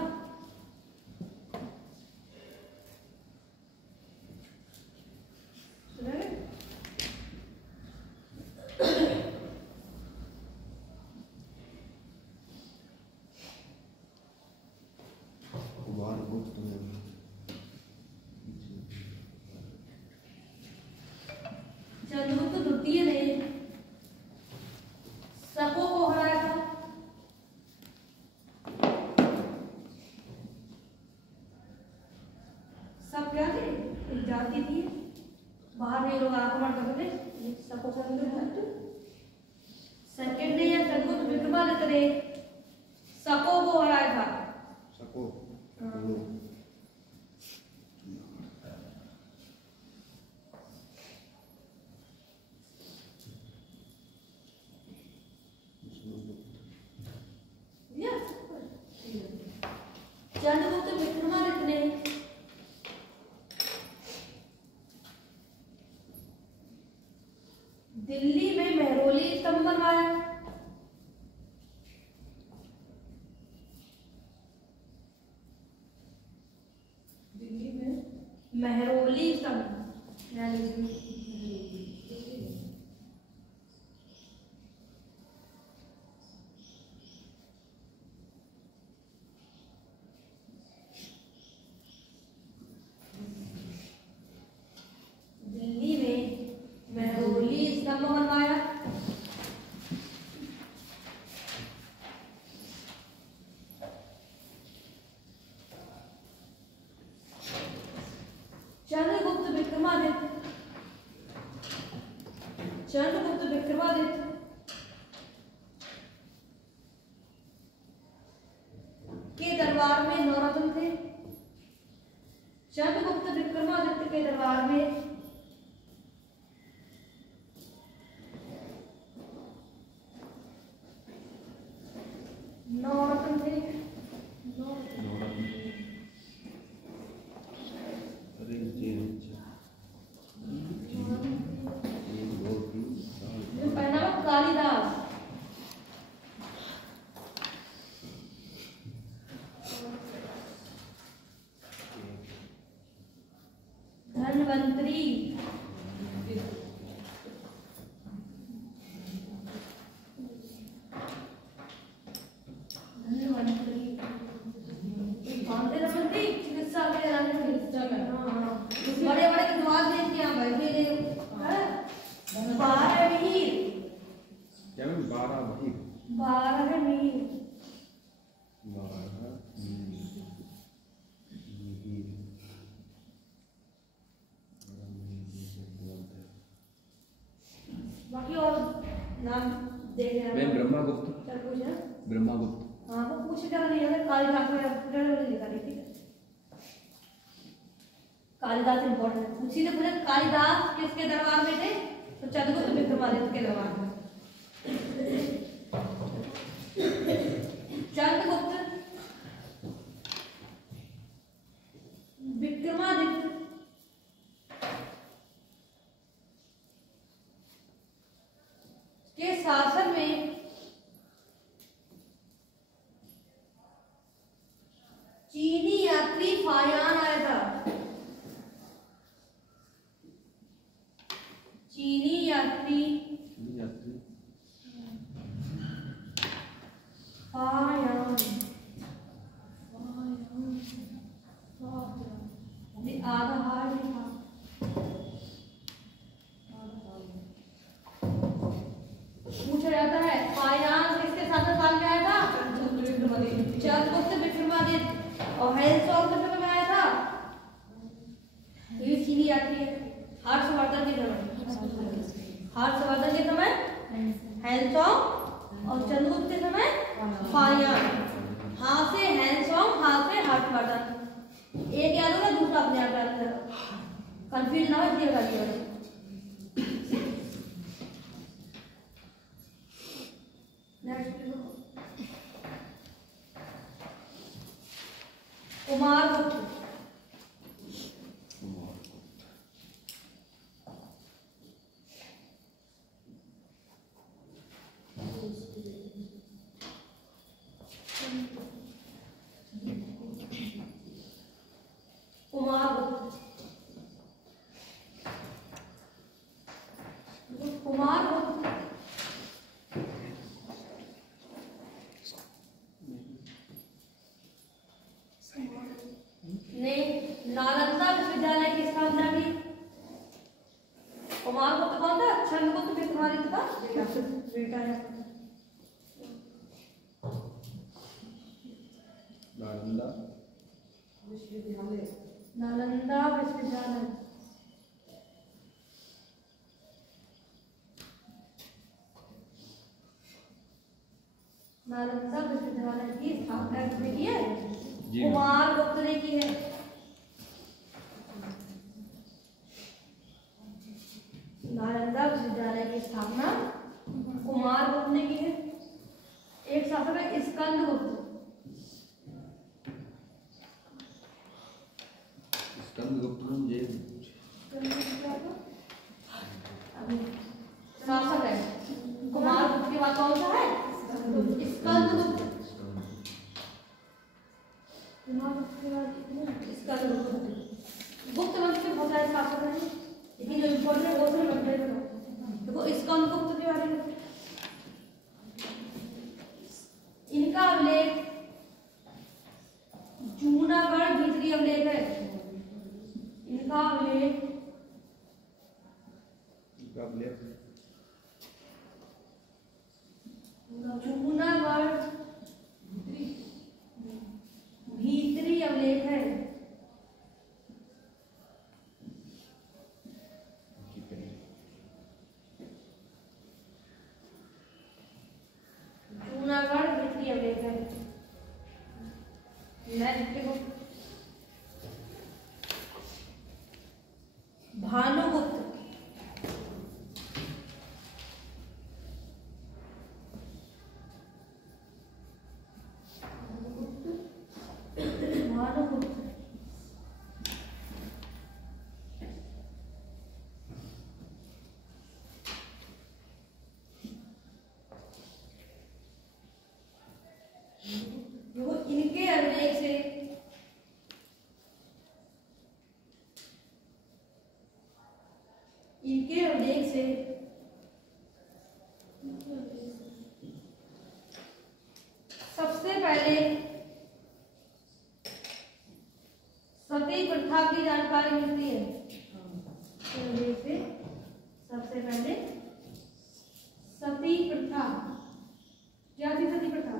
चंद्रगुप्त द्वितीय ने शकों को हराया था। सब क्या थे? एक जाति थी, बाहर में लोग आक्रमण करते थे। शकों का सेकंड ने या चंद्रगुप्त विक्रमादित्य ने शकों को हराया था। शको चंद्रगुप्त विक्रमादित्य ने दिल्ली में महरौली स्तंभ बनवाया। दिल्ली में महरौली स्तंभ दिल्ली में मेहरौली स्तंभ बनवाया। चंद्रगुप्त विक्रमादित्य के दरबार में नौरत्न थे। चंद्रगुप्त विक्रमादित्य के दरबार में नौरत्न थे। पहला कालिदास। धन्वंतरी। चिकित्सा बड़े बड़े विद्वान देश के यहाँ बैठे थे। 12 वीर। क्या मैं 12 वीर 12 वीर। बाकी और नाम देख लेना। मैं ब्रह्मागुप्त। चल पूछ ना। ब्रह्मागुप्त। हाँ वो पूछ कर नहीं है। कालिदास में लिखा है, ठीक है। कालिदास इंपॉर्टेंट है। उसी ने पूछा कालिदास किसके दरबार में थे, तो चंद्रगुप्त विक्रमादित्य के दरबार में। चंद्रगुप्त विक्रमादित्य के शासन में चीनी यात्री फायान आया था। चीनी यात्री फायान आधा हार नहीं था। पूछा जाता है फायान किसके शासन काल में आया था? चंद्रगुप्त विक्रमादित्य। और हेलसॉन के समय में आया था। ये चीनी यात्री है। हर्षवर्धन के समय हेलसॉन और चंद्रगुप्त के समय फायान। हाँ से हेलसॉन, हाँ से हर्षवर्धन। एक याद होगा, दूसरा अपने आप याद करो, कंफ्यूज ना हो इसलिए बता दिया। कुमारगुप्त। कुमारगुप्त ने नालंदा विश्वविद्यालय की स्थापना की। कुमारगुप्त कौन था? चंद्रगुप्त विक्रमादित्य का बेटा है। नालंदा विश्वविद्यालय। नालंदा विश्वविद्यालय नालंदा विश्वविद्यालय की स्थापना किसने की है? कुमारगुप्त ने की है। नालंदा विश्वविद्यालय की स्थापना कुमारगुप्त ने की है। एक शासक है स्कंदगुप्त। शासक है कुमारगुप्त के बाद कौन सा है? स्कंदगुप्त। गुप्त वंश के बहुत सारे शासक हैं, लेकिन देखो स्कंद गुप्त के बारे में, इनका अभिलेख जूनागढ़ भीतरी अभिलेख है। इनका अभिलेख जूनागढ़ भीतरी अभिलेख है। जूनागढ़ भीतरी अभिलेख है। भानुगुप्त, इनके अभिलेख से सबसे पहले सती प्रथा की जानकारी मिलती है। सबसे पहले सती प्रथा, क्या थी सती प्रथा?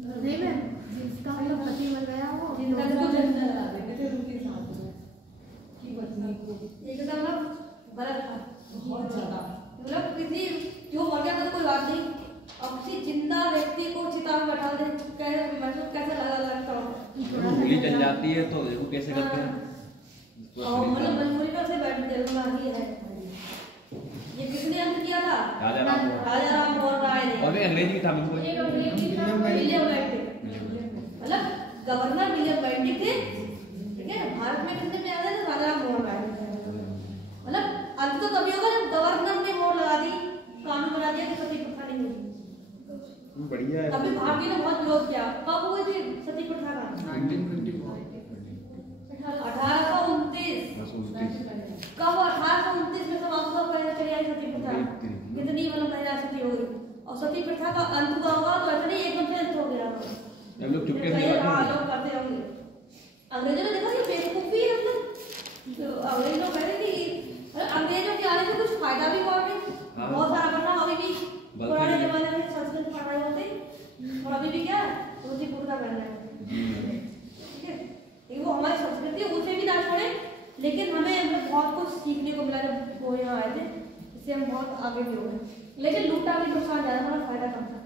नहीं मैम, जिसका मतलब पति मर गया वो जिनका जिंदा लगा देते थे उनके साथ में की पत्नी को, एकदम गलत था बहुत ज्यादा। मतलब किसी जो मर गया तो कोई बात नहीं, अब किसी जिंदा व्यक्ति को चिता में बैठा दे, कैसा लगता होगा? गोली जल जाती है तो देखो कैसे करते हैं। और मतलब मजबूरी में से बैठ जलना ही है। ये किसने अंत किया था? राजा राम मोहन राय ने। और अंग्रेजी की था विलियम बेंटिक, मतलब गवर्नर विलियम बेंटिक थे, ठीक है। भारत में किसने में आया था? राजा राम मोहन राय। मतलब अंत तो तभी होगा जब गवर्नर ने मोहर लगा दी, कानून बना दिया कि सती प्रथा नहीं होगी। बढ़िया है। अभी भारतीय ने बहुत विरोध किया। कब हुई थी सती प्रथा का? 1829। कब 1829 में समाप्त हुआ पहले चली आई सती प्रथा? कितनी मतलब महिला सती हो गई। और सती प्रथा का अंत हुआ होगा तो ऐसा नहीं एकदम से अंत हो गया। हम लोग चुपके से लोग करते होंगे। अंग्रेजों ने देखा ये बेवकूफी है, मतलब तो अंग्रेज लोग कहते कि अंग्रेजों के आने से कुछ फायदा भी हुआ नहीं, बहुत सारा करना। अभी भी पुराने जमाने में संस्कृत पढ़ाए होते और अभी भी क्या धोती कुर्ता पहनना है, ठीक है। वो हमारी संस्कृति उसे भी ना छोड़े, लेकिन हमें बहुत कुछ सीखने को मिला जब वो यहाँ आए थे, इससे हम बहुत आगे भी हो गए। लेकिन लूटा भी नुकसान ज्यादा, हमारा फायदा कम था।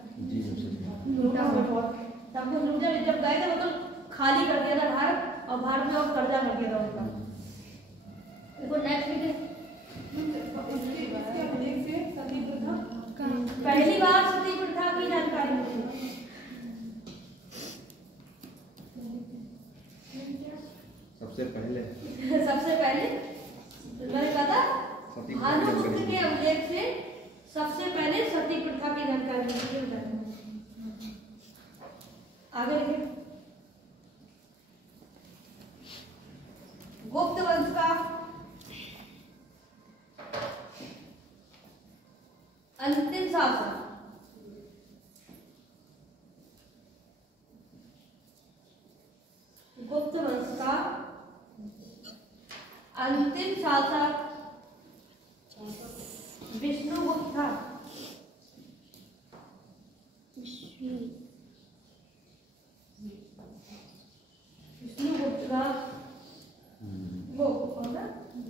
लूटा बहुत सब कुछ लूटा। जब गए थे मतलब खाली कर दिया था भारत, और भारत में और कर्जा कर दिया था उनका। देखो नेक्स्ट पहली बार सती प्रथा की जानकारी मिली। सबसे पहले मैंने कहा था भानुगुप्त के अभिलेख से सबसे पहले सती प्रथा की जानकारी मिली। आगे लिखे गुप्त वंश का अंतिम शासक। गुप्त वंश का अंतिम शासक विष्णुगुप्त था। विष्णुगुप्त का वो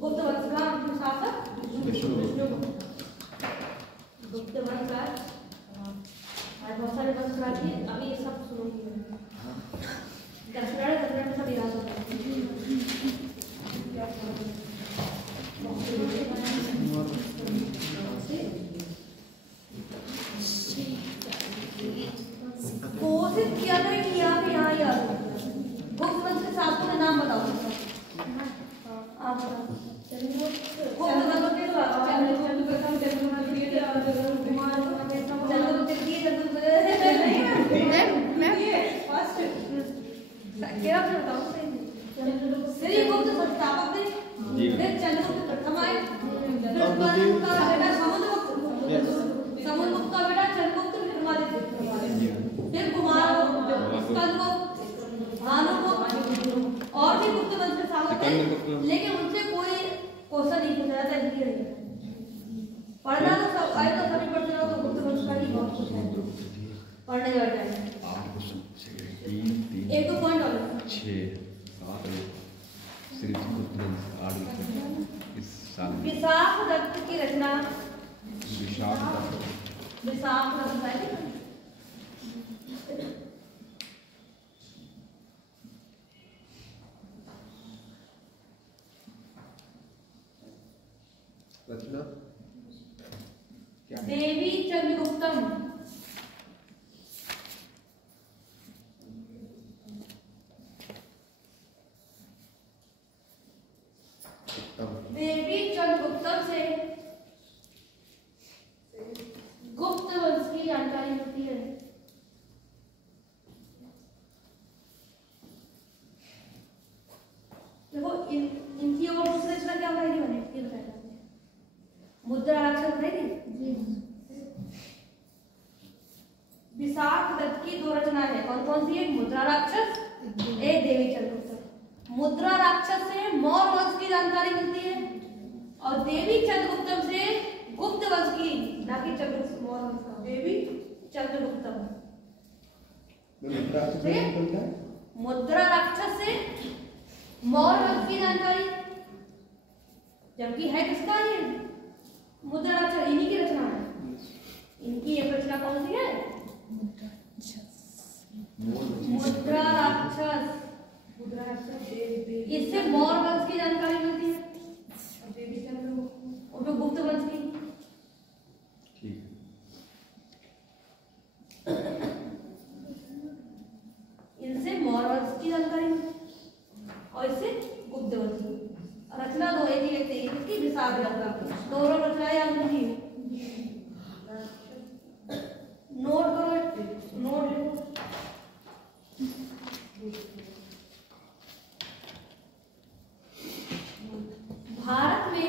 गुप्त वंश का अंतिम शासक विष्णुगुप्त। गुप्त वंश का बहुत सारे वंश का थी, अभी ये सब सुनूंगी मैं। दक्षिण में सब याद होता है। कोशिश किया था कि यहाँ याद हो। गुप्त वंश के शासकों का नाम बताओ। आप बताओ। श्रीगुप्त संस्थापक थे, पढ़ना तो सब आए तो सभी पढ़ते रहो, तो गुप्त वंश का ही बहुत कुछ है पढ़ने बैठ जाए। एक दो पॉइंट और 6 7 सिर्फ गुप्त वंश 8 इस साल में विशाख दत्त की रचना। विशाख दत्त विशाख दत्त है रचना क्या है? देवी चंद्रगुप्तम। देवी चंद्रगुप्तम से गुप्त वंश की जानकारी मिलती है। देखो इनकी और दूसरी रचना क्या बताई मैंने, ये बताया मुद्रा राक्षस बताई थी। विशाख दत्त की 2 रचना है, कौन कौन सी है? मुद्रा राक्षस, एक देवी चंद्रगुप्तम। मुद्रा राक्षस से मौर्य वंश की जानकारी मिलती है और देवी चंद्रगुप्तम से गुप्त वंश की, ना कि चंद्रगुप्त मौर्य वंश का, देवी चंद्रगुप्तम। मुद्रा राक्षस से मौर्य वंश की जानकारी, जबकि है किसका ये? मुद्रा राक्षस इन्हीं की रचना है। इनकी एक रचना कौन सी है? मुद्रा राक्षस। इससे मौर्य वंश की जानकारी मिलती है और फिर गुप्त वंश की। ठीक इनसे मौर्य वंश की जानकारी और इससे गुप्त वंश की। रचना 2 एक ही व्यक्ति इसकी विशाख दत्त, दोनों रचनाएं याद रखिए, नोट करो, नोट लिखो। भारत में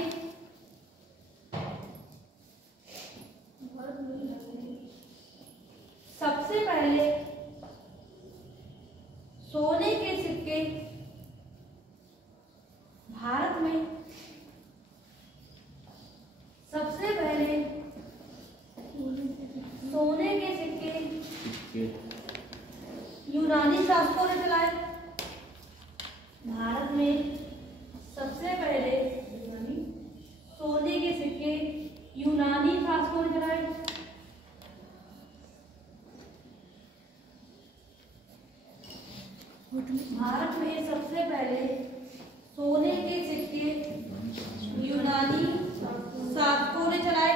सबसे पहले सोने के सिक्के, भारत में सबसे पहले सोने के सिक्के यूनानी शासकों ने चलाए। भारत में सबसे पहले सोने के सिक्के यूनानी शासकों ने चलाए। भारत में सबसे पहले सोने के सिक्के यूनानी शासकों ने चलाए।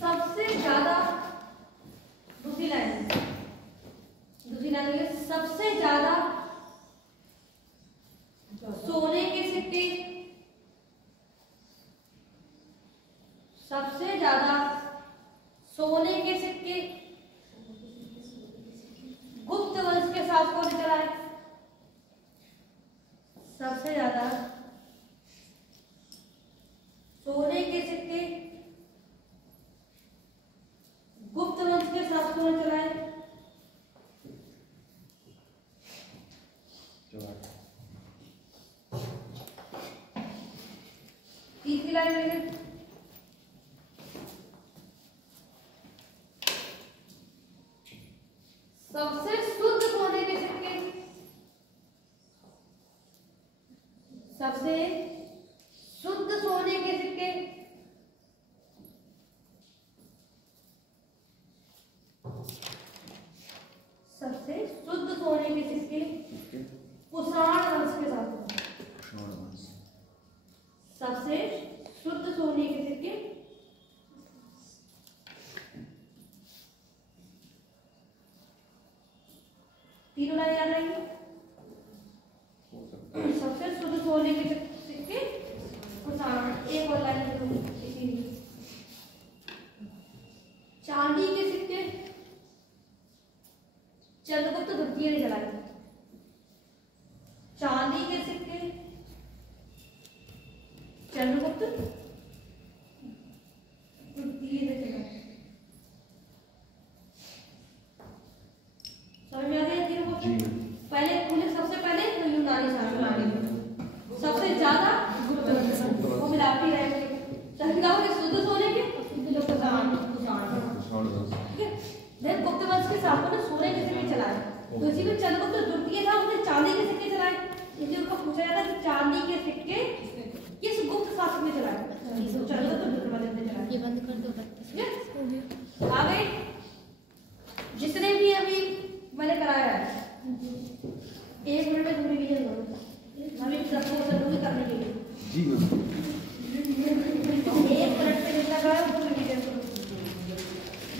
सबसे ज्यादा, दूसरी लाइन में सबसे ज्यादा सोने के सिक्के, सबसे ज्यादा सोने के सिक्के गुप्त वंश के शासकों ने चलाए। सबसे ज्यादा सोने के सिक्के गुप्त वंश के शासकों ने चलाए। तीसरी लाइन में सबसे शुद्ध सोने के सिक्के, सबसे शुद्ध सोने के सिक्के सबसे शुद्ध सोने के सिक्के कुषाण वंश के शासकों। सबसे शुद्ध सोने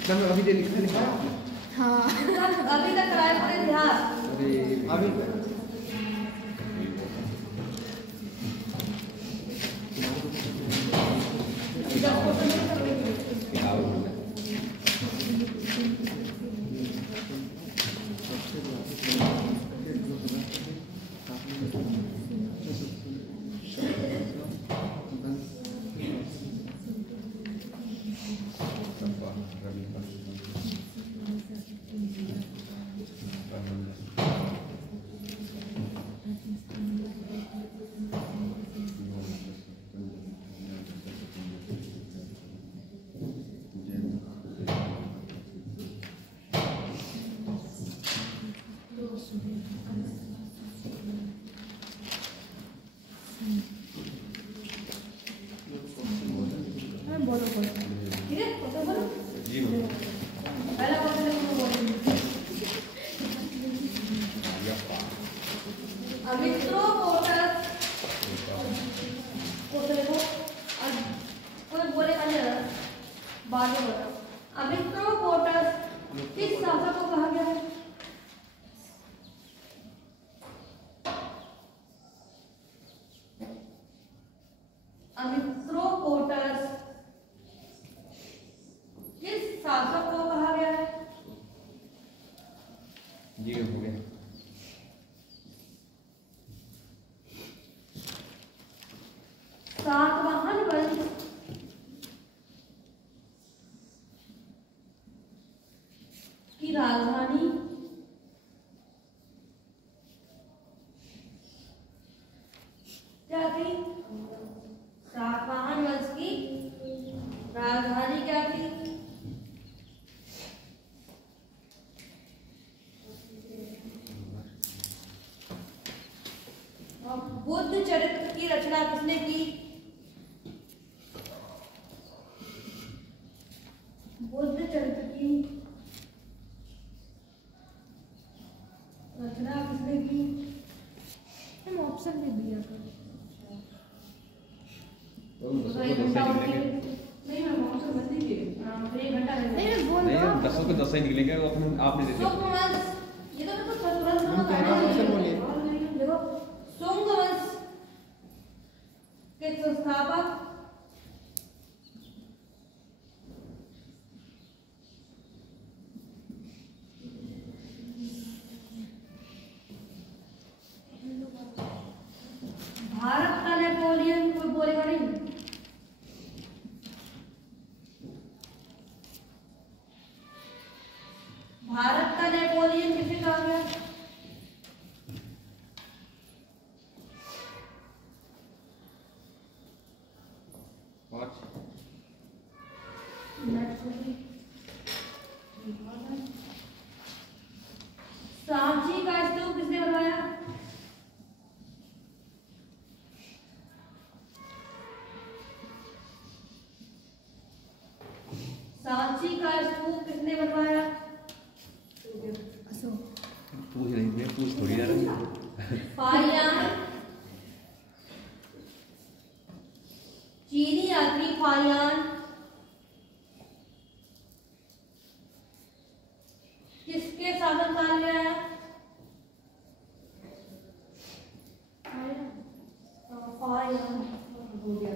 मैम अभी जो लिखा है आपने? हाँ अभी तक कराए पूरे इतिहास अभी बोलो बोलो ठीक है क्वेश्चन बोलो जी मैम। पहला क्वेश्चन बोलो अमित्रो पोर्टस क्वेश्चन देखो और कोई बोले का नहीं बाद में बताओ अमित्रो पोर्टस किस शासक को कहा गया है अमित्रो पोर्टस किस शासक को कहा गया है जी हो गया। सातवाहन वंश की राजधानी क्या थी सातवाहन वंश की राजधानी क्या थी और बुद्ध चरित्र की रचना किसने की बुद्ध चरित्र की रचना किसने की हम ऑप्शन भी दिया था नहीं मैम ऑप्शन मत दीजिए। फिर 1 घंटा नहीं मैं बोल नहीं रहा हम हूँ 10 के 10 ही निकलेंगे वो अपन आपने दे दिया। सुंग वंश ये तो बिल्कुल तुरंत हम पहला क्वेश्चन बोलिए। देखो सुंग वंश के संस्थापक भारत का नेपोलियन कोई बोलेगा नहीं भारत का नेपोलियन किसे कहा गया सांची का स्तूप किसने बनवाया सांची का स्तूप किसने बनवाया अशोक पूछ नहीं मैं पूछ थोड़ी जा रहा हूँ। फाहियान चीनी यात्री फाहियान किसके शासनकाल में आया फाहियान हो गया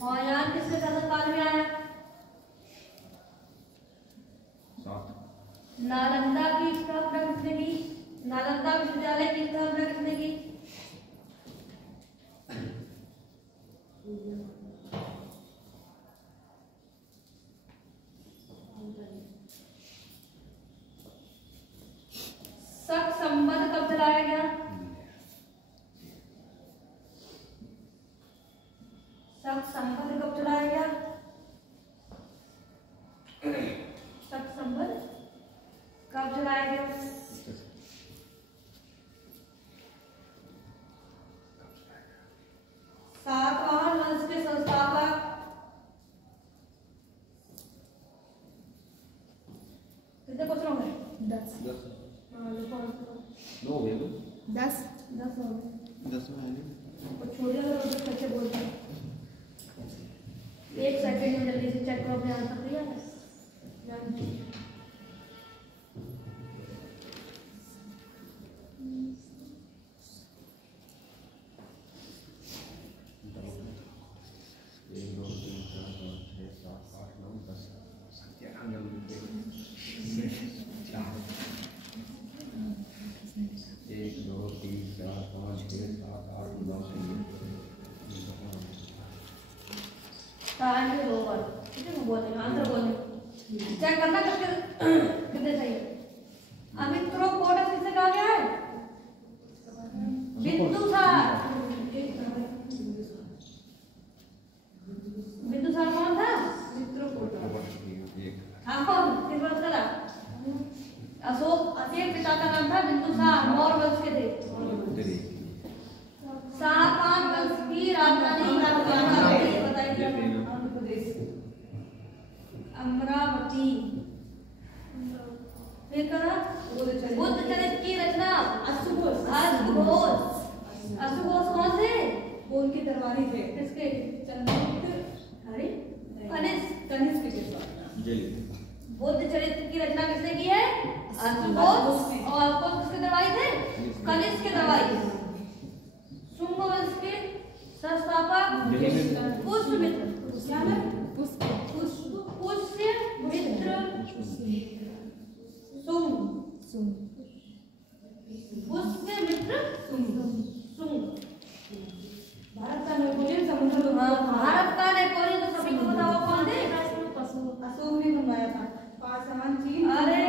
फाहियान किसके शासनकाल में आया नालंदा की स्थापना किसने की नालंदा विश्वविद्यालय की स्थापना किसने की शक संबंध कब चलाया गया शक संबंध कब चलाया गया शक संबंध कब चलाया गया सातवाहन वंश के संस्थापक कितने क्वेश्चन हो गए 10 नो हो गया 10 10 हो गए 10 में आएंगे। और छोड़िए तो कैसे बोलते हैं एक सेकंड में जल्दी से चेक करो अपने आंसर दिया है। Time is over. ठीक है, मैं बोलने आंसर बोलने चेक करना कितने सही है। अमित्रो कोटा किससे कहा गया है? बिंदुसार। बिंदुसार कौन था? हाँ कौन किस वंश का था? अशोक के पिता का नाम था बिंदुसार, मौर्य वंश के थे। सातवाहन वंश की राजधानी बताइए। अमरावती। फिर कहा बुद्ध चरित्र की रचना अश्वघोष। अश्वघोष कौन थे? वो उनके दरबारी थे। किसके? चंद्रगुप्त अरे कनिष्क के पास। बुद्ध चरित्र की रचना किसने की है? अश्वघोष। और कौन किसके दरबारी थे? कनिष्क के दरबारी। शुंग वंश के संस्थापक पुष्यमित्र। क्या नाम? पुष्यमित्र पुष्यमित्र शुंग। भारत का नेपोलियन समुद्र भारत का नेपोलियन तो सभी को बताओ कौन थे? अशोक ने बनवाया था। पाषाण चीन। अरे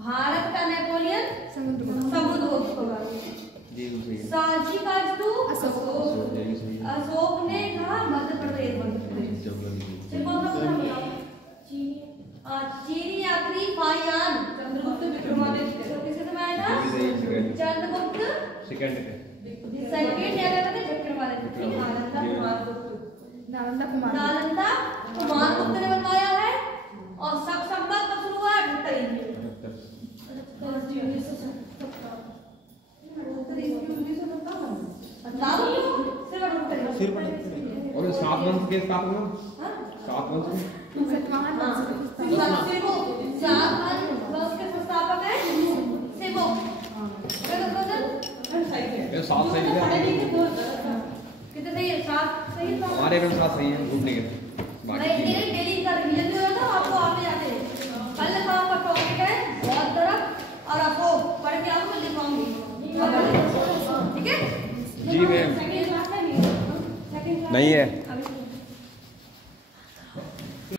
भारत का नेपोलियन समुद्रगुप्त। सांची का स्तूप अशोक ने कहा मध्य प्रदेश। फिर कौन सा बताओ? चीनी यात्री फाहियान चंद्रगुप्त विक्रमादित्य। किसके समय आया था? चंद्रगुप्त सेकंड या कहते थे विक्रमादित्य। ठीक है। नालंदा कुमार नालंदा कुमारगुप्त ने बनवाया है। और शक संपर्क कब शुरू हुआ? 1978। और सात वंश के स्थापना? सात वंश सातवाहन वंश के संस्थापक है सेबो। ये सात सही है। कितने सही है? 7 सही है। हमारे में सात सही है, झूठ नहीं कहते। मैं डेली का रिवीजन जो है ना आपको आते जाते हैं। कल का आपका टॉपिक है बौद्ध धर्म और अशोक। पढ़ के आपको लिखाऊंगी। ठीक है जी मैम। नहीं है।